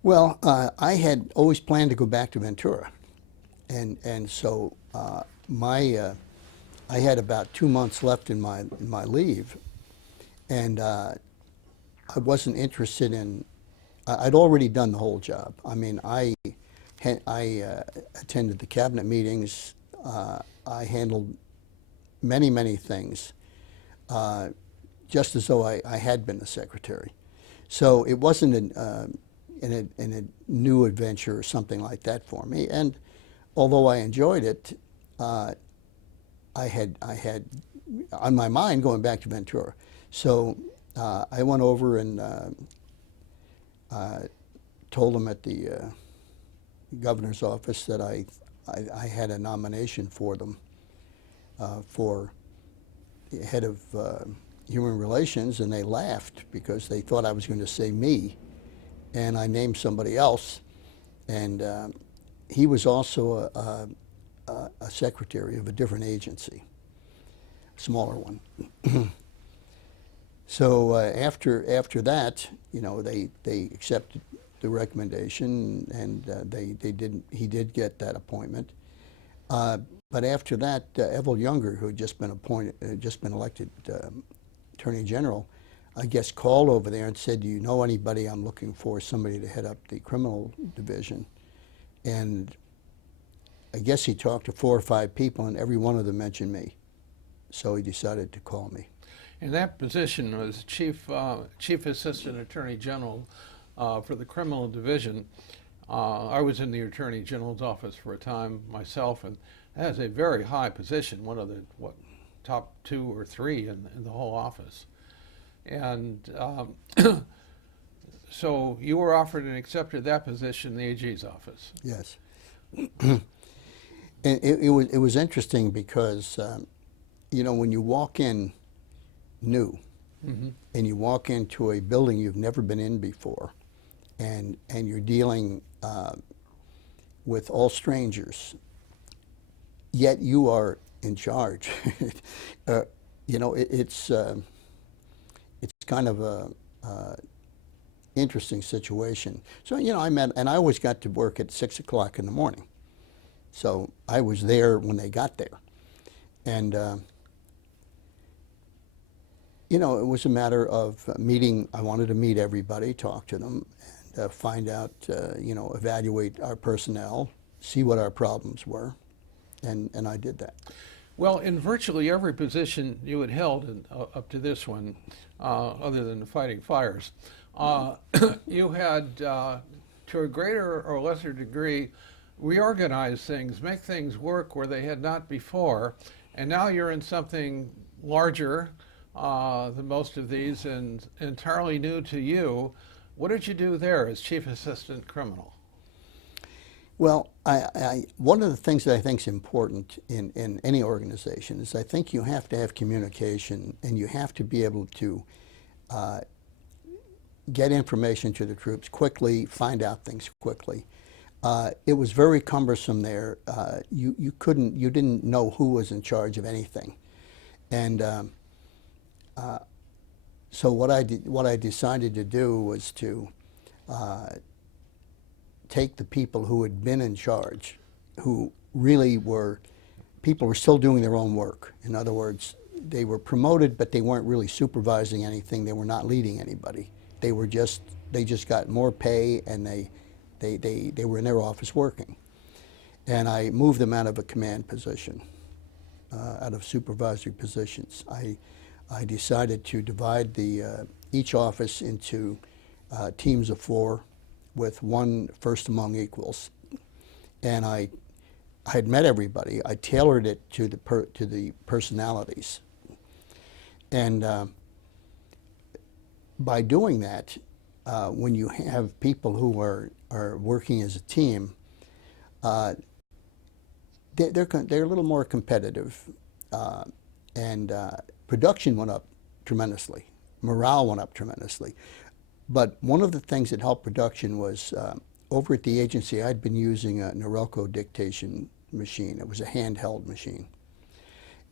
Well, I had always planned to go back to Ventura, and so I had about 2 months left in my leave, and I wasn't interested in. I'd already done the whole job. I mean, I attended the cabinet meetings. I handled many things, just as though I had been the secretary. So it wasn't in a new adventure or something like that for me. And although I enjoyed it, I had on my mind going back to Ventura. So I went over and told them at the governor's office that I had a nomination for them for head of human relations, and they laughed because they thought I was going to say me, and I named somebody else, and he was also a secretary of a different agency, smaller one. So after that, they accepted the recommendation, and he did get that appointment. But after that, Evel Younger, who had just been elected Attorney General, I guess called over there and said, "Do you know anybody? I'm looking for somebody to head up the criminal division." And I guess he talked to 4 or 5 people, and every one of them mentioned me. So he decided to call me. And that position was Chief Assistant Attorney General for the criminal division. I was in the Attorney General's office for a time myself, and that is a very high position, one of the top 2 or 3 in the whole office. And so you were offered and accepted that position in the AG's office. Yes. And it was interesting because, when you walk in new, Mm-hmm. and you walk into a building you've never been in before, and you're dealing with all strangers, yet you are in charge. You know, it's kind of a interesting situation. So, you know, and I always got to work at 6 o'clock in the morning. So I was there when they got there. And, you know, it was a matter of meeting. I wanted to meet everybody, talk to them, and find out, you know, evaluate our personnel, see what our problems were, and I did that. Well, in virtually every position you had held up to this one, other than fighting fires, you had, to a greater or lesser degree, reorganized things, make things work where they had not before, and now you're in something larger than most of these and entirely new to you. What did you do there as chief assistant criminal? Well, one of the things that I think is important in any organization is I think you have to have communication, and you have to be able to get information to the troops quickly, find out things quickly. It was very cumbersome there. You didn't know who was in charge of anything, and so what I decided to do was to take the people who had been in charge, who really were, people were still doing their own work. In other words, they were promoted, but they weren't really supervising anything. They were not leading anybody. They just got more pay, and they were in their office working. And I moved them out of a command position, out of supervisory positions. I decided to divide each office into teams of 4 with one first among equals. And I had met everybody. I tailored it to the personalities. And by doing that, when you have people who are working as a team, they're a little more competitive, and production went up tremendously. Morale went up tremendously. But one of the things that helped production was, over at the agency, I'd been using a Norelco dictation machine. It was a handheld machine.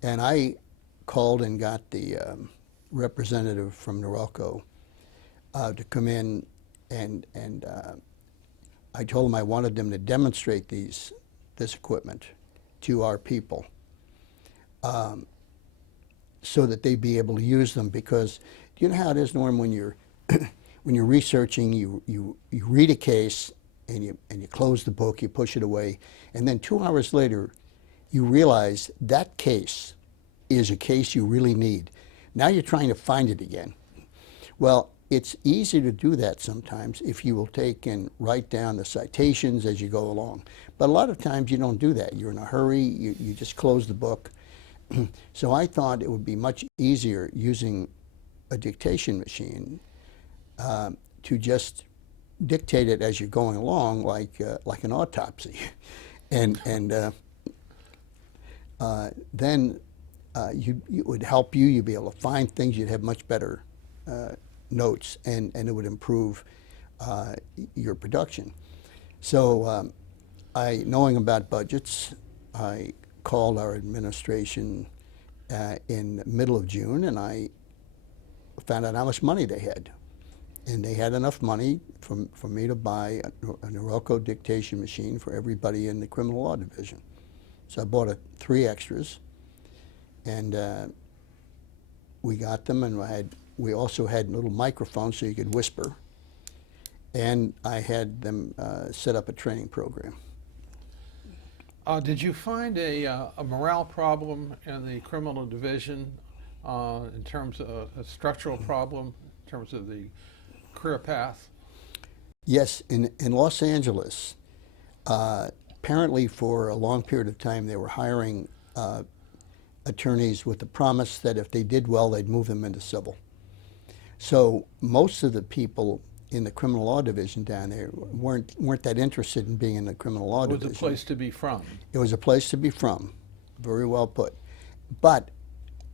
And I called and got the representative from Norelco to come in, and I told him I wanted them to demonstrate this equipment to our people, so that they'd be able to use them. Because you know how it is, Norm, when you're when you're researching, you read a case and you close the book, you push it away, and then 2 hours later, you realize that case is a case you really need. Now you're trying to find it again. Well, it's easy to do that sometimes if you will take and write down the citations as you go along. But a lot of times you don't do that. You're in a hurry, you just close the book. So I thought it would be much easier using a dictation machine to just dictate it as you're going along, like an autopsy, and then it would help you. You'd be able to find things. You'd have much better notes, and it would improve your production. So knowing about budgets, I called our administration in the middle of June, and I found out how much money they had. And they had enough money for me to buy a Norelco dictation machine for everybody in the criminal law division. So I bought 3 extras, and we got them, and we also had little microphones so you could whisper, and I had them set up a training program. Did you find a morale problem in the criminal division in terms of a structural problem, in terms of the career path? Yes, in Los Angeles, apparently for a long period of time they were hiring attorneys with the promise that if they did well, they'd move them into civil. So most of the people in the criminal law division down there weren't that interested in being in the criminal law division. It was a place to be from. It was a place to be from, very well put. But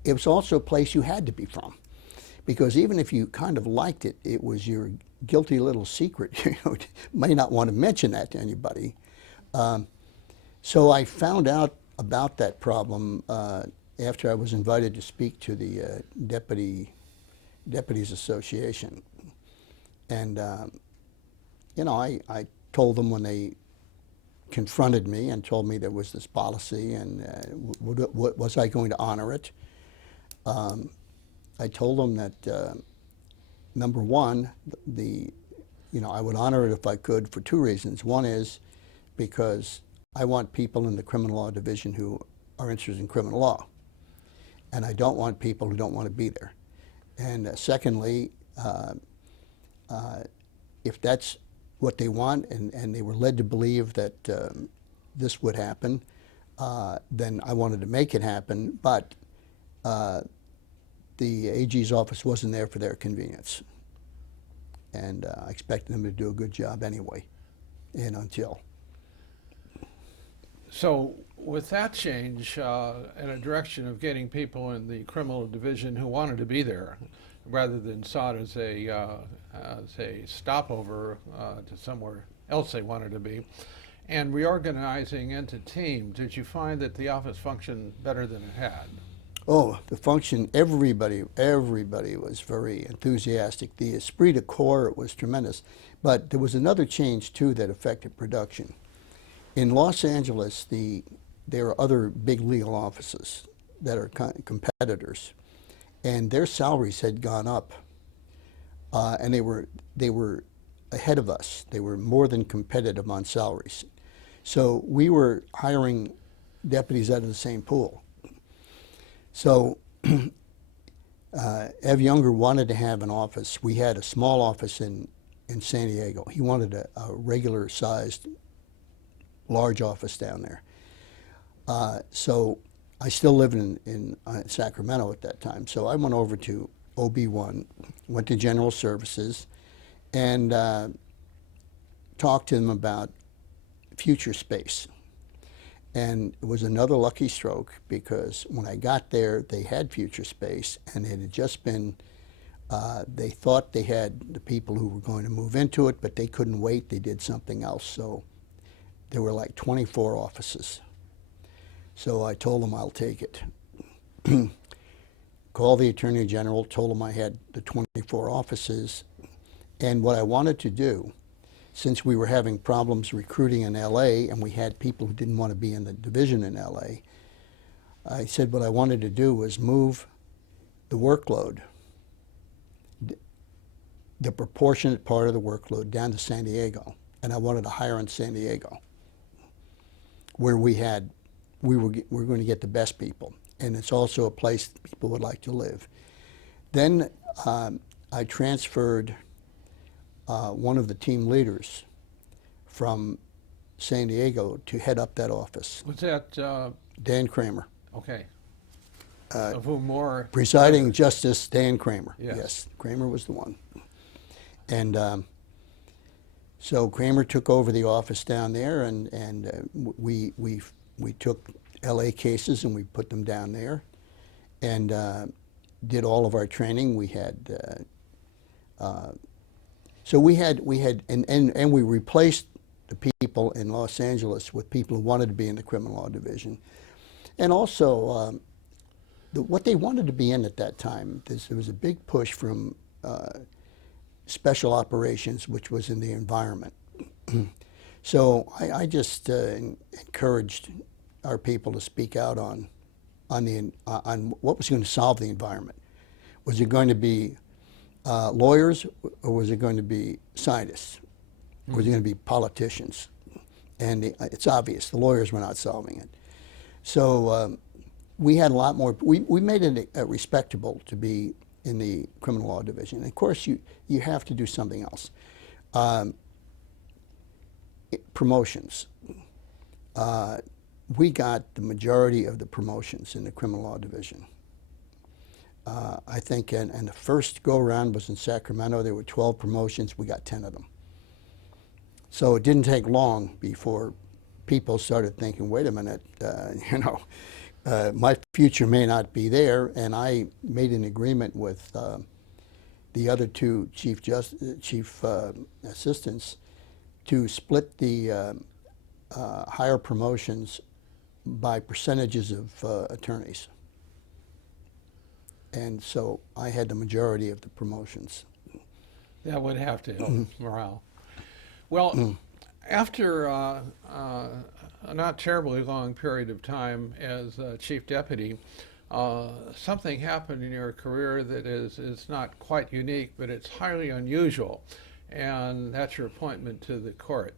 it was also a place you had to be from, because even if you kind of liked it, it was your guilty little secret. You may not want to mention that to anybody. So I found out about that problem after I was invited to speak to the Deputies Association. And, I told them when they confronted me and told me there was this policy and was I going to honor it. I told them that, number one, I would honor it if I could for two reasons. One is because I want people in the criminal law division who are interested in criminal law. And I don't want people who don't want to be there. And secondly, if that's what they want and they were led to believe that this would happen, then I wanted to make it happen. But the AG's office wasn't there for their convenience. And I expected them to do a good job anyway, and until. So with that change in a direction of getting people in the criminal division who wanted to be there, rather than saw it as a stopover to somewhere else they wanted to be, and reorganizing into teams, did you find that the office functioned better than it had? Oh, the function, everybody was very enthusiastic. The esprit de corps was tremendous. But there was another change, too, that affected production. In Los Angeles, there are other big legal offices that are competitors, and their salaries had gone up, and they were ahead of us. They were more than competitive on salaries. So we were hiring deputies out of the same pool. So Ev Younger wanted to have an office. We had a small office in San Diego. He wanted a regular-sized, large office down there. So I still lived in Sacramento at that time. So I went over to OB1, went to General Services, and talked to them about future space. And it was another lucky stroke because when I got there, they had future space, and it had just been, they thought they had the people who were going to move into it, but they couldn't wait. They did something else. So there were like 24 offices. So I told them I'll take it. Called the Attorney General, told him I had the 24 offices. And what I wanted to do, since we were having problems recruiting in LA and we had people who didn't want to be in the division in LA, I said what I wanted to do was move the workload, the proportionate part of the workload down to San Diego. And I wanted to hire in San Diego, where we were going to get the best people. And it's also a place that people would like to live. Then I transferred one of the team leaders from San Diego to head up that office. Was that, Dan Kramer. okay, of whom more? Presiding Justice Dan Kramer. Yes. Kramer was the one. And so Kramer took over the office down there, and we took LA cases and we put them down there, and did all of our training. We had so we replaced the people in Los Angeles with people who wanted to be in the criminal law division, and also what they wanted to be in at that time. There was a big push from special operations, which was in the environment. So I just encouraged our people to speak out on what was going to solve the environment. Was it going to be lawyers, or was it going to be scientists? Or was it going to be politicians? And it's obvious, the lawyers were not solving it. So we had a lot more, we made it respectable to be in the criminal law division. And of course, you have to do something else. Promotions. We got the majority of the promotions in the criminal law division. I think, and the first go-around was in Sacramento. There were 12 promotions. We got 10 of them. So it didn't take long before people started thinking, wait a minute, my future may not be there. And I made an agreement with the other two chief assistants to split the higher promotions by percentages of attorneys. And so I had the majority of the promotions. That would have to help morale. Well, after a not terribly long period of time as chief deputy, something happened in your career that is not quite unique, but it's highly unusual, and that's your appointment to the court.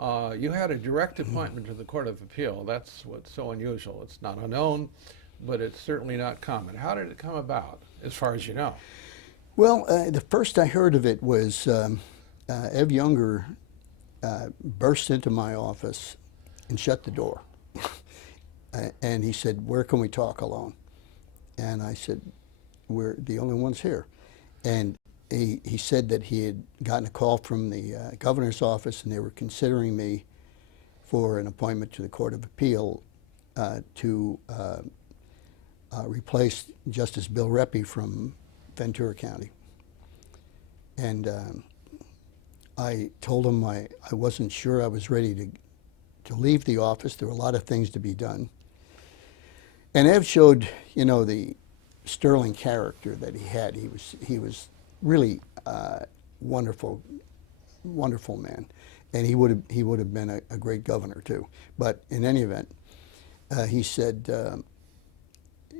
You had a direct appointment to the Court of Appeal. That's what's so unusual. It's not unknown, but it's certainly not common. How did it come about, as far as you know? Well, the first I heard of it was Ev Younger burst into my office and shut the door. And he said, "Where can we talk alone?" And I said, "We're the only ones here." And he said that he had gotten a call from the governor's office, and they were considering me for an appointment to the Court of Appeal to replace Justice Bill Reppy from Ventura County. And I told him I wasn't sure I was ready to leave the office. There were a lot of things to be done. And Ev showed, you know, the sterling character that he had. He was really wonderful man, and he would have been a great governor too. But in any event, he said,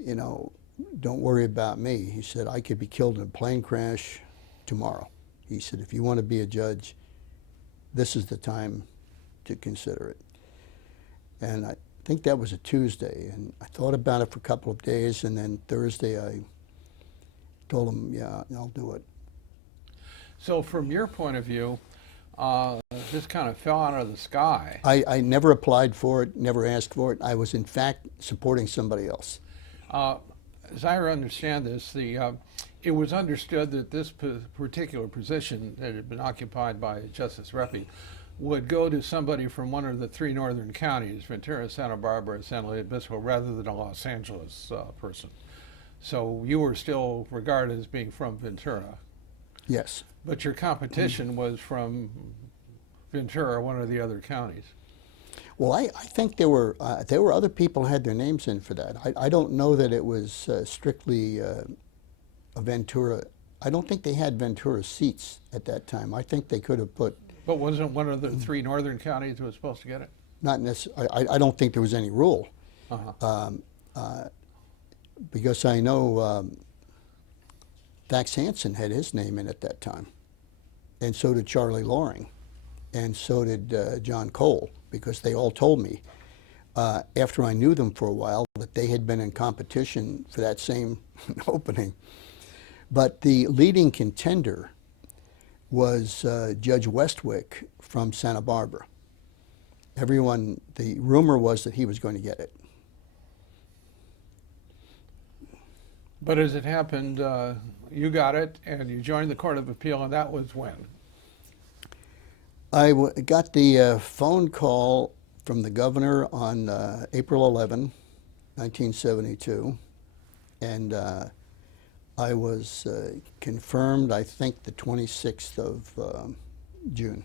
you know, "Don't worry about me." He said, "I could be killed in a plane crash tomorrow." He said, "If you want to be a judge, this is the time to consider it." And I think that was a Tuesday, and I thought about it for a couple of days, and then Thursday I told him, "Yeah, I'll do it." So from your point of view, this kind of fell out of the sky. I never applied for it, never asked for it. I was in fact supporting somebody else. As I understand this, it was understood that this particular position that had been occupied by Justice Reppy would go to somebody from one of the three northern counties, Ventura, Santa Barbara, San Luis Obispo, rather than a Los Angeles person. So you were still regarded as being from Ventura. Yes. But your competition was from Ventura, one of the other counties. Well, I think there were other people who had their names in for that. I don't know that it was strictly a Ventura. I don't think they had Ventura seats at that time. I think they could have put. But wasn't one of the three northern counties was supposed to get it? Not necessarily. I don't think there was any rule. Because I know Dax Hansen had his name in at that time, and so did Charlie Loring, and so did John Cole, because they all told me after I knew them for a while that they had been in competition for that same opening. But the leading contender was Judge Westwick from Santa Barbara. The rumor was that he was going to get it. But as it happened, you got it, and you joined the Court of Appeal, and that was when? I got the phone call from the governor on April 11, 1972, and I was confirmed, I think, the 26th of June.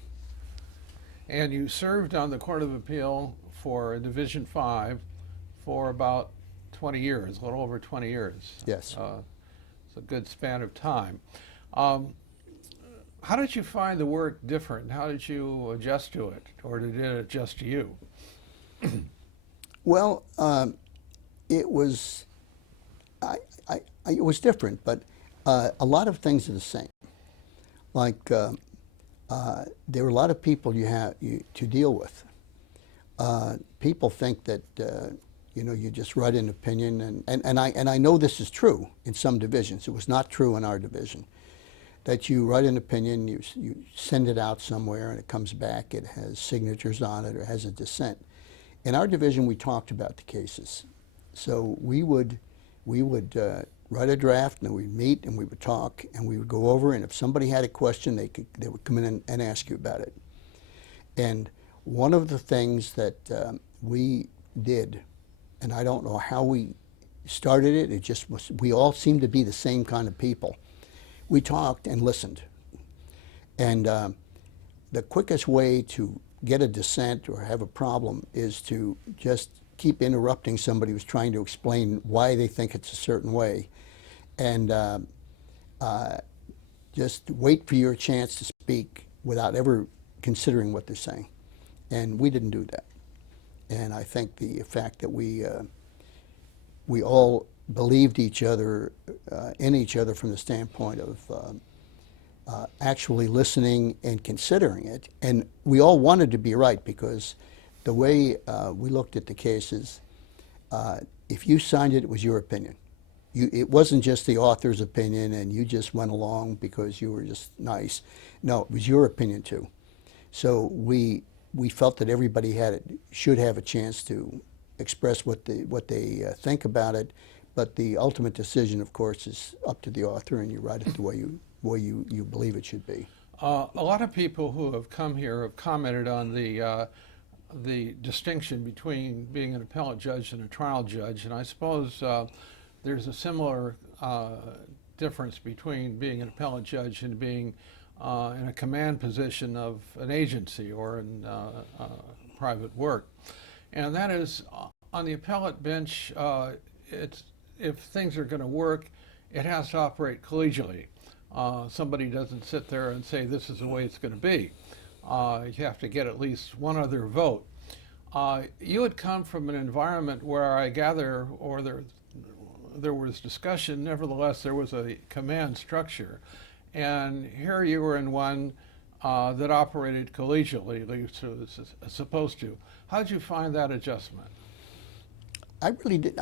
And you served on the Court of Appeal for Division 5 for about 20 years, a little over 20 years. Yes. It's a good span of time. How did you find the work different? How did you adjust to it, or did it adjust to you? Well, it was it was different, but a lot of things are the same. Like there were a lot of people you have to deal with. People think that you know, you just write an opinion, and I know this is true in some divisions. It was not true in our division. That you write an opinion, you send it out somewhere, and it comes back. It has signatures on it, or has a dissent. In our division, we talked about the cases, so we would write a draft, and then we'd meet, and we would talk, and we would go over. And if somebody had a question, they would come in and ask you about it. And one of the things that we did, and I don't know how we started it. It just was. We all seemed to be the same kind of people. We talked and listened. And the quickest way to get a dissent or have a problem is to just keep interrupting somebody who's trying to explain why they think it's a certain way. And just wait for your chance to speak without ever considering what they're saying. And we didn't do that. And I think the fact that we all believed each other, in each other from the standpoint of actually listening and considering it. And we all wanted to be right, because the way we looked at the cases, if you signed it, it was your opinion. It wasn't just the author's opinion and you just went along because you were just nice. No, it was your opinion too. So we felt that everybody should have a chance to express what they think about it, but the ultimate decision, of course, is up to the author, and you write it the way you believe it should be. A lot of people who have come here have commented on the distinction between being an appellate judge and a trial judge, and I suppose there's a similar difference between being an appellate judge and being in a command position of an agency or in private work. And that is, on the appellate bench, if things are going to work, it has to operate collegially. Somebody doesn't sit there and say, this is the way it's going to be. You have to get at least one other vote. You had come from an environment where I gather, or there was discussion, nevertheless there was a command structure. And here you were in one that operated collegially, at least it was supposed to. How did you find that adjustment? I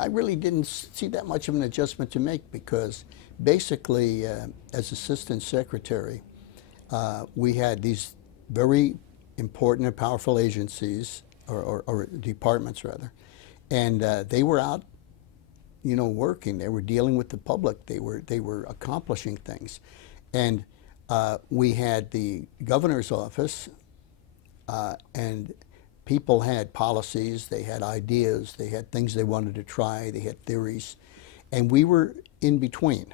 really didn't see that much of an adjustment to make, because basically, as assistant secretary, we had these very important and powerful agencies, or departments rather, and they were out, working. They were dealing with the public. They were accomplishing things, and we had the governor's office, and people had policies, they had ideas, they had things they wanted to try, they had theories, and we were in between.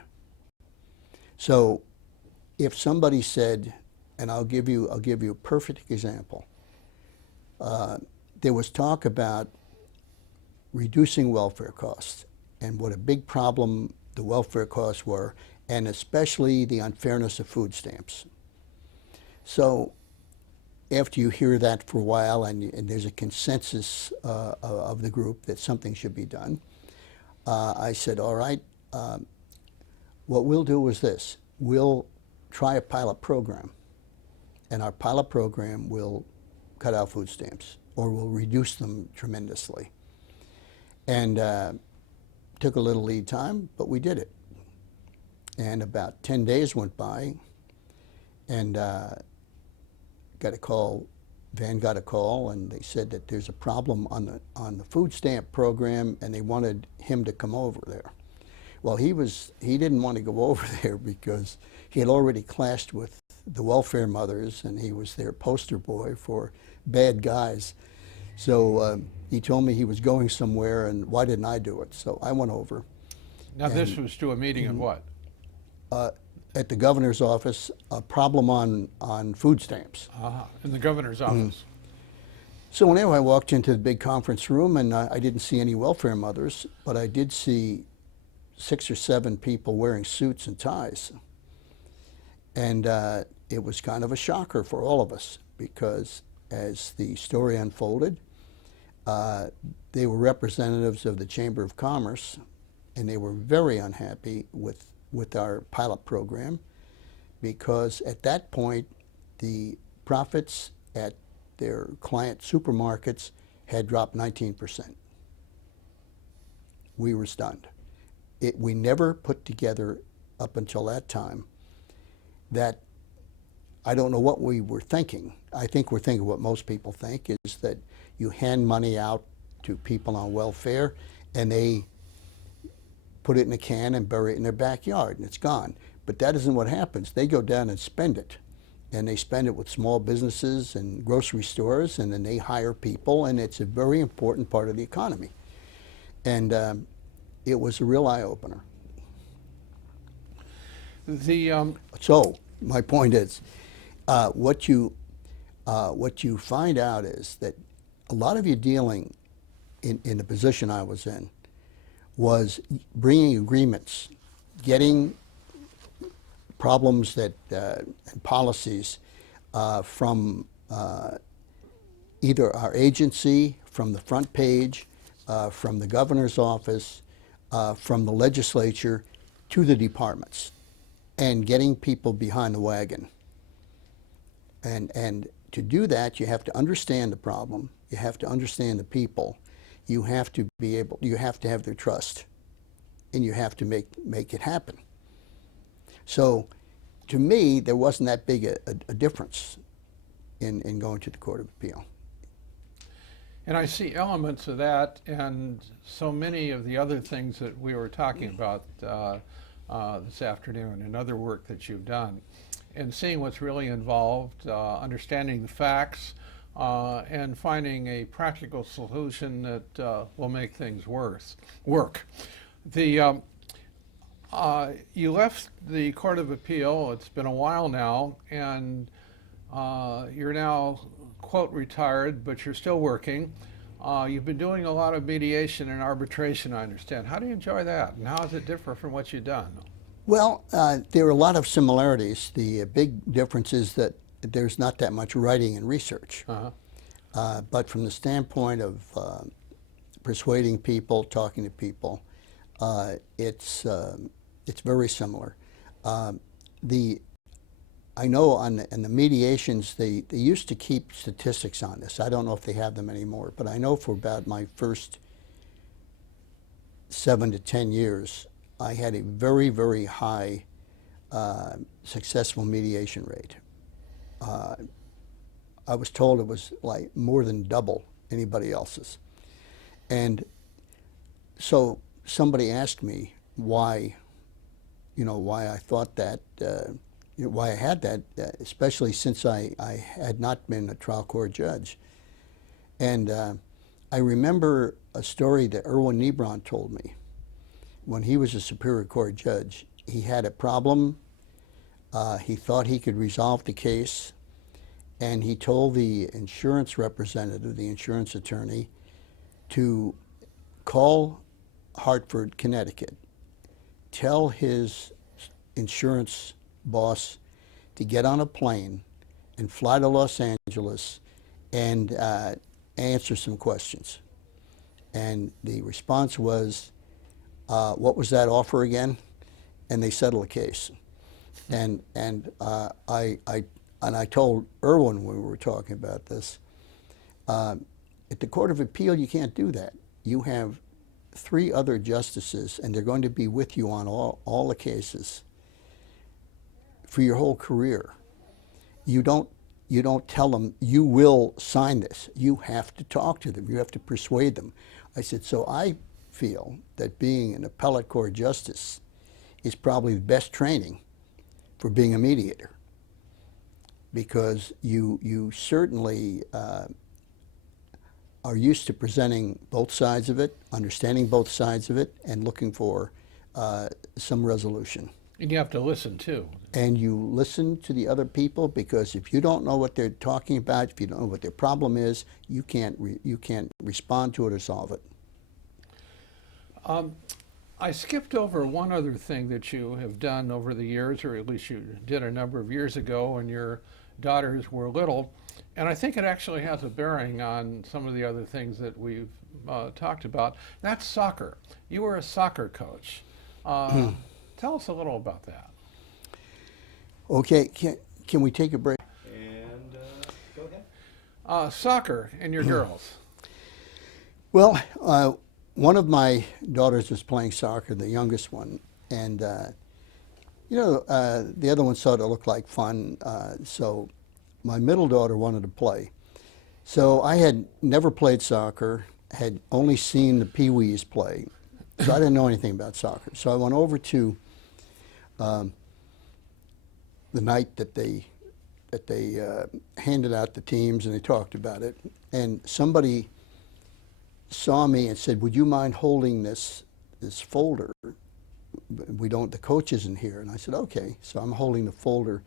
So if somebody said, and I'll give you a perfect example, there was talk about reducing welfare costs and what a big problem the welfare costs were, and especially the unfairness of food stamps. So after you hear that for a while, and there's a consensus of the group that something should be done, I said, all right, what we'll do is this. We'll try a pilot program, and our pilot program will cut out food stamps, or will reduce them tremendously. And took a little lead time, but we did it. And about 10 days went by, and got a call, Van got a call, and they said that there's a problem on the food stamp program, and they wanted him to come over there. Well, he didn't want to go over there because he had already clashed with the welfare mothers, and he was their poster boy for bad guys. So he told me he was going somewhere, and why didn't I do it? So I went over. Now this was to a meeting of what? At the governor's office, a problem on food stamps. In the governor's office. So anyway, I walked into the big conference room, and I didn't see any welfare mothers, but I did see 6 or 7 people wearing suits and ties. And it was kind of a shocker for all of us, because as the story unfolded, they were representatives of the Chamber of Commerce, and they were very unhappy with our pilot program, because at that point the profits at their client supermarkets had dropped 19%. We were stunned. We never put together, up until that time, that, I don't know what we were thinking. I think we're thinking what most people think, is that you hand money out to people on welfare, and they put it in a can and bury it in their backyard, and it's gone. But that isn't what happens. They go down and spend it. And they spend it with small businesses and grocery stores, and then they hire people, and it's a very important part of the economy. And it was a real eye-opener. So my point is, what you find out is that a lot of you dealing in the position I was in, was bringing agreements, getting problems that and policies from either our agency, from the front page, from the governor's office, from the legislature to the departments, and getting people behind the wagon. And to do that, you have to understand the problem, you have to understand the people, you have to have their trust, and you have to make it happen. So to me, there wasn't that big a difference in going to the Court of Appeal. And I see elements of that and so many of the other things that we were talking about this afternoon and other work that you've done. And seeing what's really involved, understanding the facts, and finding a practical solution that will make things work. You left the Court of Appeal, it's been a while now, and you're now, quote, retired, but you're still working. You've been doing a lot of mediation and arbitration, I understand. How do you enjoy that, and how does it differ from what you've done? Well, there are a lot of similarities. The big difference is that there's not that much writing and research. But from the standpoint of persuading people, talking to people, it's very similar. I know in the mediations, they used to keep statistics on this. I don't know if they have them anymore, but I know for about my first 7 to 10 years, I had a very, very high successful mediation rate. I was told it was like more than double anybody else's. And so somebody asked me why I thought that, why I had that, especially since I had not been a trial court judge. And I remember a story that Erwin Nebron told me. When he was a Superior Court judge, he had a problem. He thought he could resolve the case, and he told the insurance representative, the insurance attorney, to call Hartford, Connecticut, tell his insurance boss to get on a plane and fly to Los Angeles and answer some questions. And the response was, what was that offer again? And they settled the case. And I told Erwin when we were talking about this, at the Court of Appeal, you can't do that. You have 3 other justices, and they're going to be with you on all the cases for your whole career. You don't tell them, you will sign this. You have to talk to them. You have to persuade them. I said, so I feel that being an appellate court justice is probably the best training for being a mediator, because you certainly are used to presenting both sides of it, understanding both sides of it, and looking for some resolution. And you have to listen too. And you listen to the other people, because if you don't know what they're talking about, if you don't know what their problem is, you can't respond to it or solve it. I skipped over one other thing that you have done over the years, or at least you did a number of years ago when your daughters were little, and I think it actually has a bearing on some of the other things that we've talked about. That's soccer. You were a soccer coach. Tell us a little about that. Okay, can we take a break? And go ahead. Soccer and your girls. Well, one of my daughters was playing soccer, the youngest one, and the other one thought it looked like fun, so my middle daughter wanted to play. So I had never played soccer, had only seen the Pee-wees play, so I didn't know anything about soccer. So I went over to the night that they handed out the teams and they talked about it, and somebody saw me and said, "Would you mind holding this folder? The coach isn't here." And I said, "Okay." So I'm holding the folder.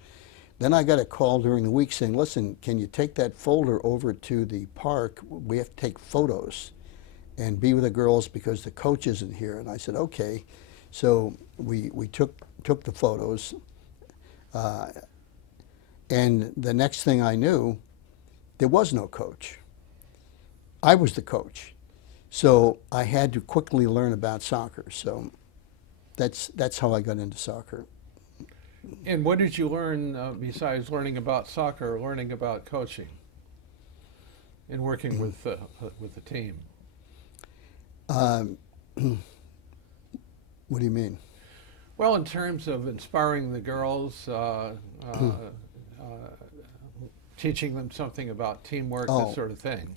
Then I got a call during the week saying, "Listen, can you take that folder over to the park? We have to take photos." and be with the girls because the coach isn't here. And I said, okay. So we took the photos. And the next thing I knew, there was no coach. I was the coach. So I had to quickly learn about soccer. So that's how I got into soccer. And what did you learn besides learning about soccer, learning about coaching and working with the team? What do you mean? Well, in terms of inspiring the girls, teaching them something about teamwork, Oh. this sort of thing.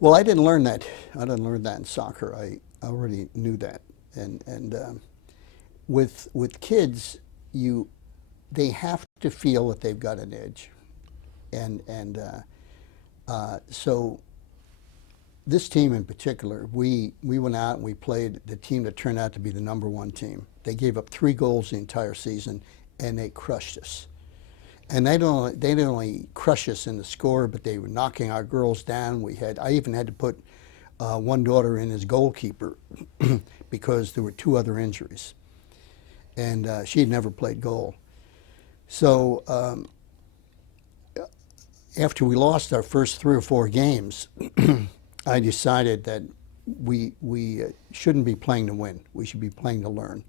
Well, I didn't learn that. I didn't learn that in soccer. I already knew that. And with kids, they have to feel that they've got an edge. And so this team in particular, we went out and we played the team that turned out to be the #1 team. They gave up 3 goals the entire season, and they crushed us. And they didn't only crush us in the score, but they were knocking our girls down. I even had to put one daughter in as goalkeeper because there were 2 other injuries, and she had never played goal. So after we lost our first 3 or 4 games, I decided that we shouldn't be playing to win. We should be playing to learn.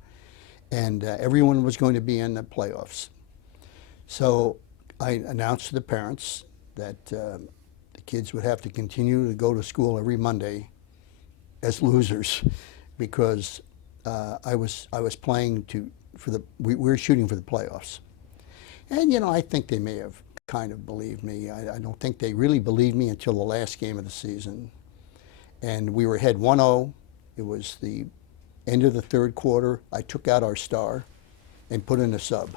And everyone was going to be in the playoffs. So I announced to the parents that the kids would have to continue to go to school every Monday as losers because I was playing we were shooting for the playoffs. And I think they may have kind of believed me. I don't think they really believed me until the last game of the season. And we were ahead 1-0. It was the end of the 3rd quarter. I took out our star and put in a sub.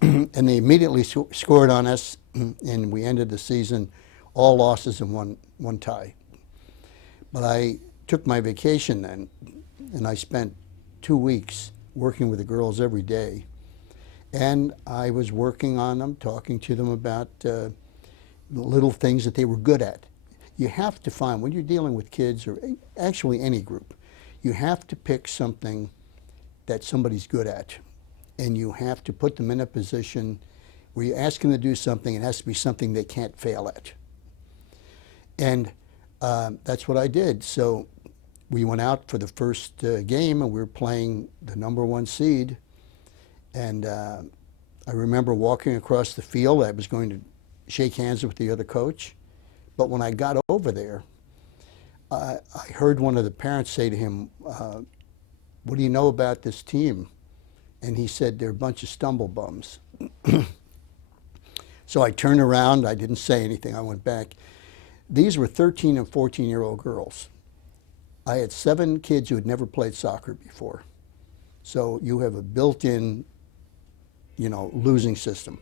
And they immediately scored on us, and we ended the season all losses and one tie. But I took my vacation then, and I spent 2 weeks working with the girls every day. And I was working on them, talking to them about the little things that they were good at. You have to find, when you're dealing with kids, or actually any group, you have to pick something that somebody's good at. And you have to put them in a position where you ask them to do something, it has to be something they can't fail at. And that's what I did. So we went out for the first game, and we were playing the #1 seed. And I remember walking across the field. I was going to shake hands with the other coach. But when I got over there, I heard one of the parents say to him, what do you know about this team? And he said, they're a bunch of stumble bums. So I turned around. I didn't say anything. I went back. These were 13 and 14-year-old girls. I had 7 kids who had never played soccer before. So you have a built-in, losing system.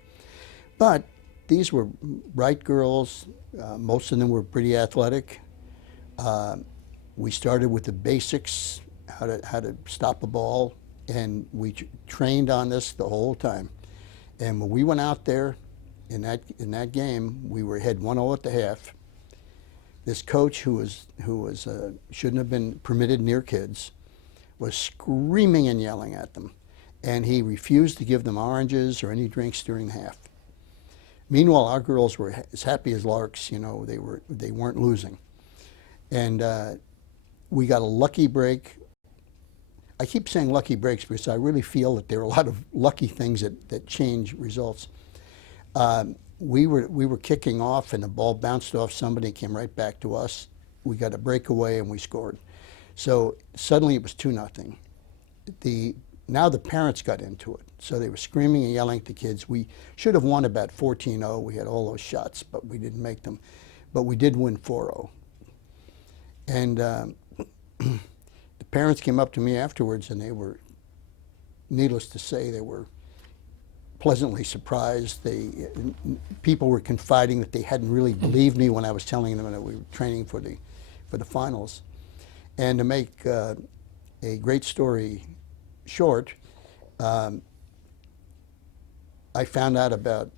But these were bright girls. Most of them were pretty athletic. We started with the basics, how to stop a ball, and we trained on this the whole time. And when we went out there in that game, we were ahead 1-0 at the half. This coach, who shouldn't have been permitted near kids, was screaming and yelling at them, and he refused to give them oranges or any drinks during the half. Meanwhile, our girls were as happy as larks. They weren't losing, and we got a lucky break. I keep saying lucky breaks because I really feel that there are a lot of lucky things that change results. We were kicking off, and the ball bounced off somebody and came right back to us. We got a breakaway, and we scored. So suddenly it was 2-0. Now the parents got into it. So they were screaming and yelling at the kids. We should have won about 14-0. We had all those shots, but we didn't make them. But we did win 4-0. And the parents came up to me afterwards, and they were, needless to say, they were pleasantly surprised. People were confiding that they hadn't really believed me when I was telling them that we were training for the finals. And to make a great story short, I found out about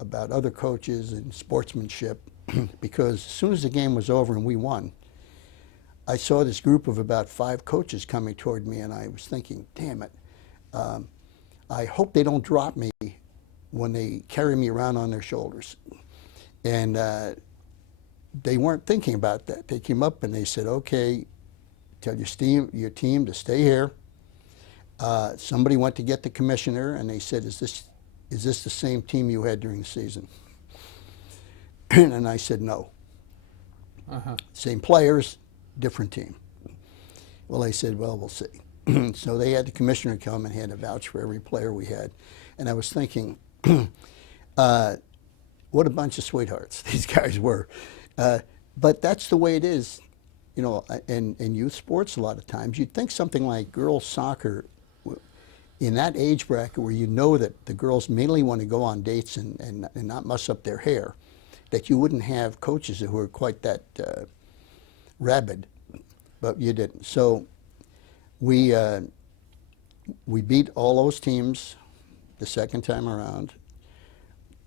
other coaches and sportsmanship because as soon as the game was over and we won, I saw this group of about 5 coaches coming toward me, and I was thinking, damn it, I hope they don't drop me when they carry me around on their shoulders. And they weren't thinking about that. They came up and they said, okay, tell your team to stay here. Somebody went to get the commissioner, and they said, is this the same team you had during the season? And I said, no. Same players, different team. Well, they said, well, we'll see. So they had the commissioner come and he had to vouch for every player we had. And I was thinking, what a bunch of sweethearts these guys were. But that's the way it is, you know, in youth sports a lot of times. You'd think something like girls soccer, in that age bracket where you know that the girls mainly want to go on dates and not mess up their hair, that you wouldn't have coaches who are quite that rabid, but you didn't. So we beat all those teams the second time around.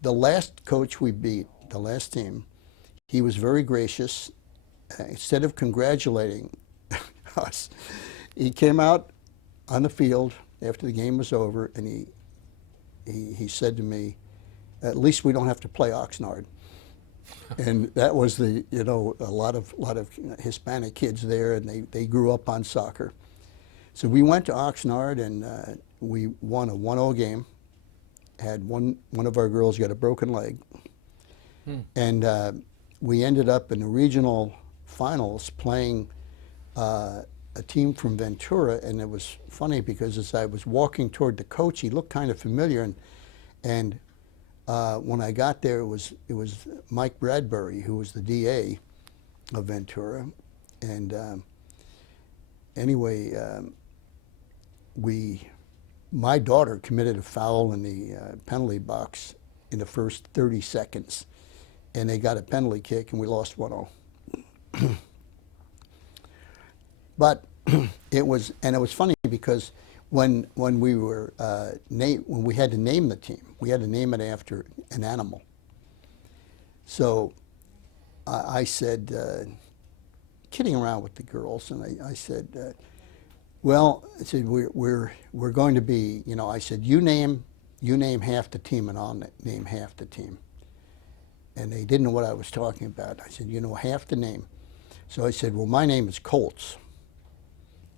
The last coach we beat, the last team, he was very gracious. Instead of congratulating us, he came out on the field after the game was over, and he said to me, "At least we don't have to play Oxnard." And that was a lot of Hispanic kids there, and they grew up on soccer. So we went to Oxnard, and we won a 1-0 game. Had one of our girls got a broken leg, and we ended up in the regional finals playing a team from Ventura. And it was funny because as I was walking toward the coach, he looked kind of familiar, and when I got there, it was Mike Bradbury, who was the DA of Ventura. And anyway, my daughter committed a foul in the penalty box in the first 30 seconds, and they got a penalty kick, and we lost 1-0. But it was funny because when we were when we had to name the team, we had to name it after an animal. So I said, kidding around with the girls, and I said, well, I said we're going to be, I said you name half the team, and I'll name half the team. And they didn't know what I was talking about. I said, half the name. So I said, well, my name is Colts.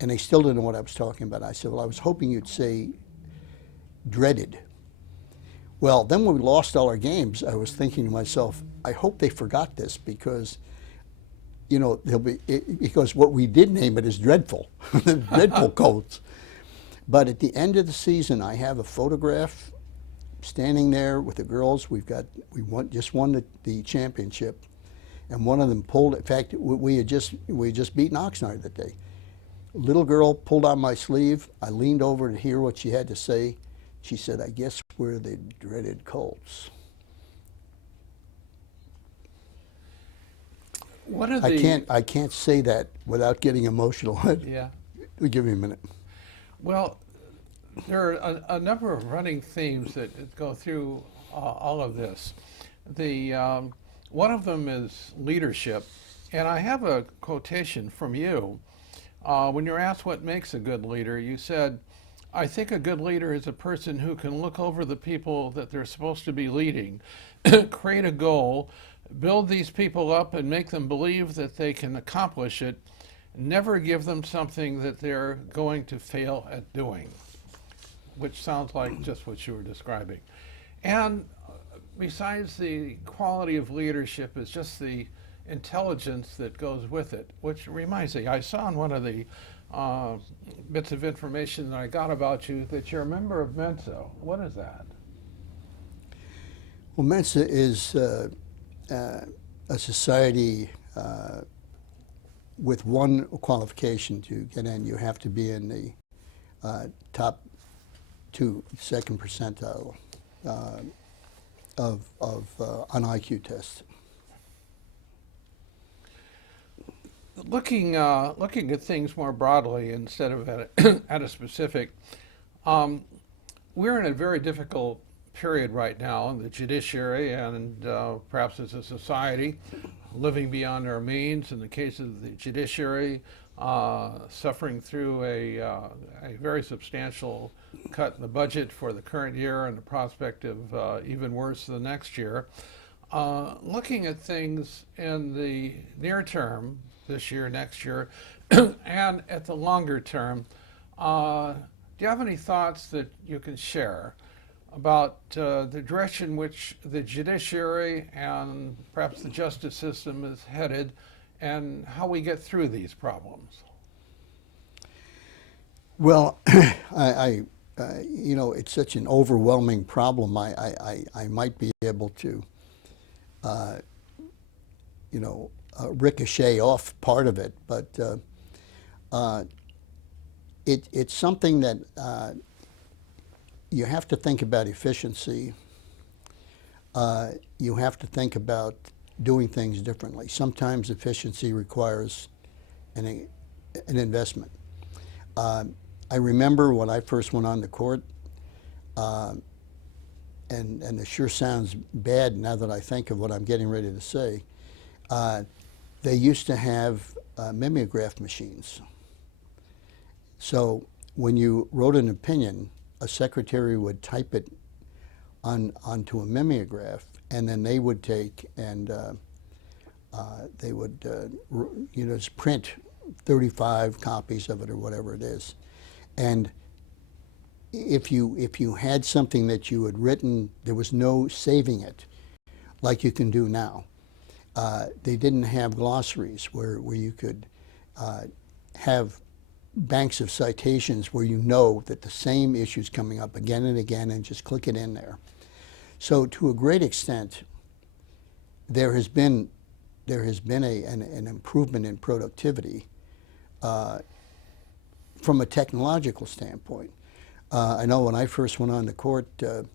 And they still didn't know what I was talking about. I said, well, I was hoping you'd say dreaded. Well, then when we lost all our games, I was thinking to myself, I hope they forgot this because, because what we did name it is dreadful, dreadful Colts. But at the end of the season, I have a photograph standing there with the girls. We just won the championship, and one of them pulled. In fact, we had just beaten Oxnard that day. Little girl pulled on my sleeve. I leaned over to hear what she had to say. She said, I guess we're the dreaded Colts. What are the... I can't say that without getting emotional. Yeah. Give me a minute. Well, there are a number of running themes that go through all of this. One of them is leadership, and I have a quotation from you. When you're asked what makes a good leader, you said, I think a good leader is a person who can look over the people that they're supposed to be leading, create a goal, build these people up and make them believe that they can accomplish it, never give them something that they're going to fail at doing, which sounds like just what you were describing. And besides the quality of leadership is just the intelligence that goes with it, which reminds me, I saw in one of the bits of information that I got about you that you're a member of Mensa. What is that? Well, Mensa is a society with one qualification to get in. You have to be in the top 2, second percentile of on IQ tests. Looking at things more broadly instead of at a specific, we're in a very difficult period right now in the judiciary and perhaps as a society. living beyond our means. In the case of the judiciary, suffering through a very substantial cut in the budget for the current year and the prospect of even worse the next year. Looking at things in the near term, this year, next year, and at the longer term, do you have any thoughts that you can share about the direction which the judiciary and perhaps the justice system is headed and how we get through these problems? Well, it's such an overwhelming problem. I might be able to, ricochet off part of it, but it's something that you have to think about efficiency. You have to think about doing things differently. Sometimes efficiency requires an investment. I remember when I first went on the court, and it sure sounds bad now that I think of what I'm getting ready to say, they used to have mimeograph machines. So when you wrote an opinion, a secretary would type it onto a mimeograph, and then they would take and they would just print 35 copies of it or whatever it is. And if you had something that you had written, there was no saving it like you can do now. They didn't have glossaries where you could have banks of citations where you know that the same issue is coming up again and again and just click it in there. So to a great extent, there has been an improvement in productivity from a technological standpoint. I know when I first went on the court, the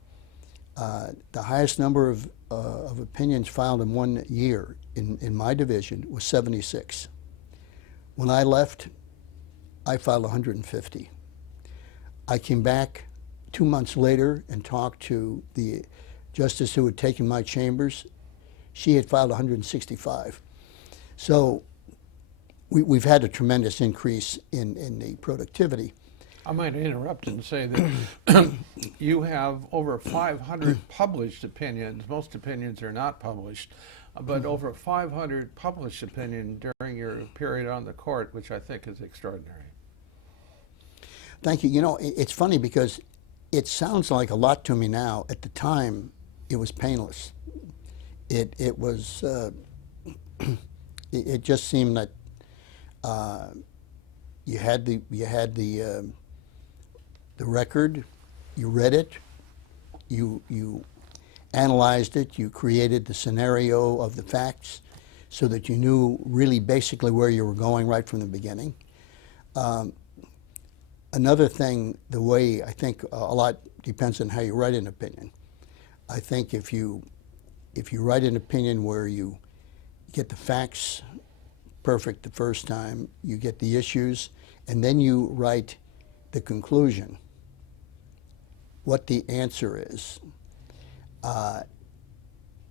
highest number of opinions filed in 1 year in my division was 76. When I left, I filed 150. I came back 2 months later and talked to the justice who had taken my chambers. She had filed 165. So we've had a tremendous increase in the productivity. I might interrupt and say that you have over 500 published opinions. Most opinions are not published, but over 500 published opinions during your period on the court, which I think is extraordinary. Thank you. You know, it's funny because it sounds like a lot to me now. At the time, it was painless. It was. It just seemed that you had the record, you read it, you analyzed it, you created the scenario of the facts, so that you knew really basically where you were going right from the beginning. Another thing, the way I think a lot depends on how you write an opinion. I think if you write an opinion where you get the facts perfect the first time, you get the issues, and then you write the conclusion, what the answer is,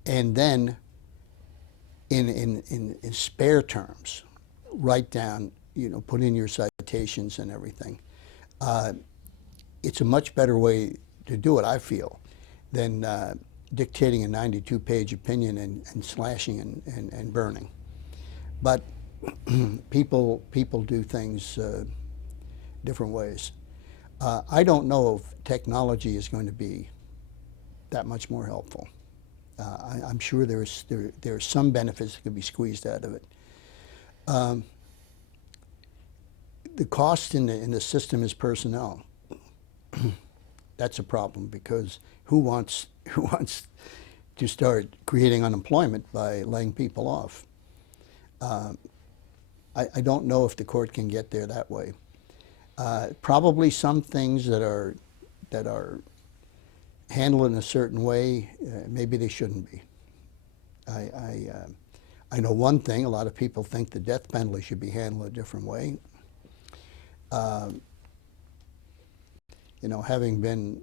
and then in spare terms, write down, put in your citations and everything. It's a much better way to do it, I feel, than dictating a 92-page opinion and slashing and burning. But people do things different ways. I don't know if technology is going to be that much more helpful. I'm sure there are some benefits that could be squeezed out of it. The cost in the system is personnel. That's a problem because who wants to start creating unemployment by laying people off? I don't know if the court can get there that way. Probably some things that are handled in a certain way, maybe they shouldn't be. I know one thing, a lot of people think the death penalty should be handled a different way. Having been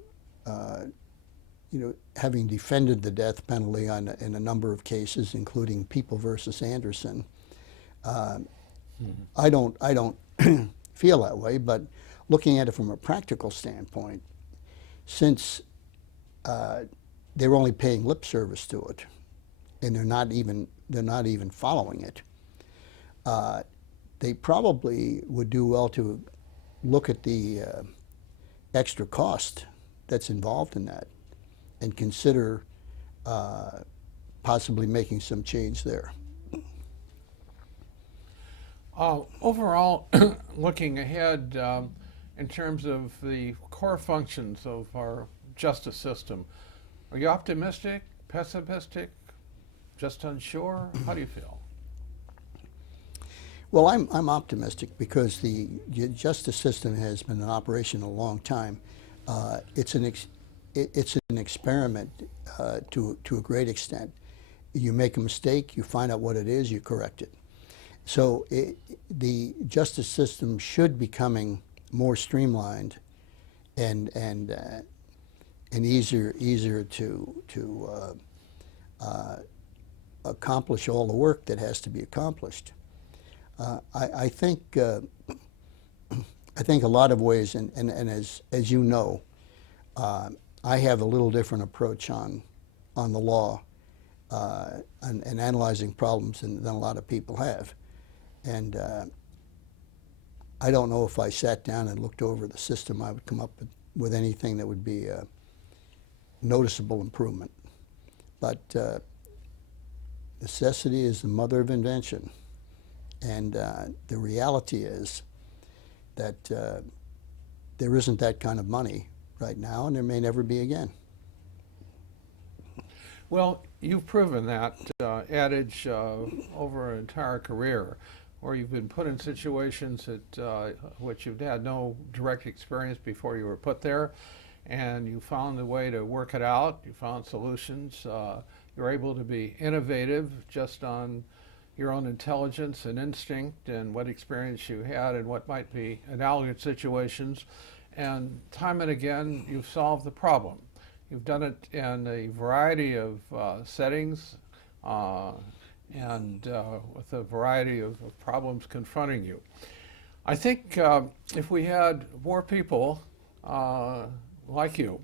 having defended the death penalty in a number of cases, including People versus Anderson, I don't feel that way. But looking at it from a practical standpoint, since they're only paying lip service to it, and they're not even following it, they probably would do well to look at the extra cost that's involved in that and consider possibly making some change there. Overall, looking ahead in terms of the core functions of our justice system, are you optimistic, pessimistic, just unsure? How do you feel? Well, I'm optimistic because the justice system has been in operation a long time. It's an experiment to a great extent. You make a mistake, you find out what it is, you correct it. So the justice system should be becoming more streamlined and easier to accomplish all the work that has to be accomplished. I think a lot of ways, and as you know, I have a little different approach on the law and analyzing problems than a lot of people have. And I don't know if I sat down and looked over the system, I would come up with anything that would be a noticeable improvement. But necessity is the mother of invention. And the reality is that there isn't that kind of money right now, and there may never be again. Well, you've proven that adage over an entire career, where you've been put in situations that which you've had no direct experience before you were put there, and you found a way to work it out. You found solutions. You're able to be innovative just on your own intelligence and instinct and what experience you had and what might be analogous situations. And time and again, you've solved the problem. You've done it in a variety of settings and with a variety of problems confronting you. I think if we had more people like you,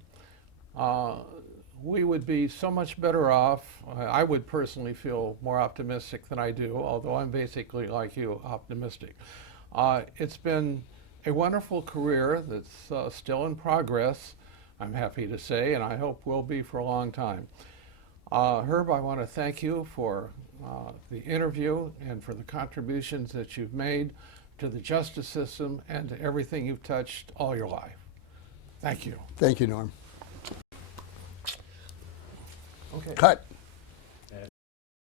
we would be so much better off. I would personally feel more optimistic than I do, although I'm basically like you, optimistic. It's been a wonderful career that's still in progress, I'm happy to say, and I hope will be for a long time. Herb, I want to thank you for the interview and for the contributions that you've made to the justice system and to everything you've touched all your life. Thank you. Thank you, Norm. Okay. Cut.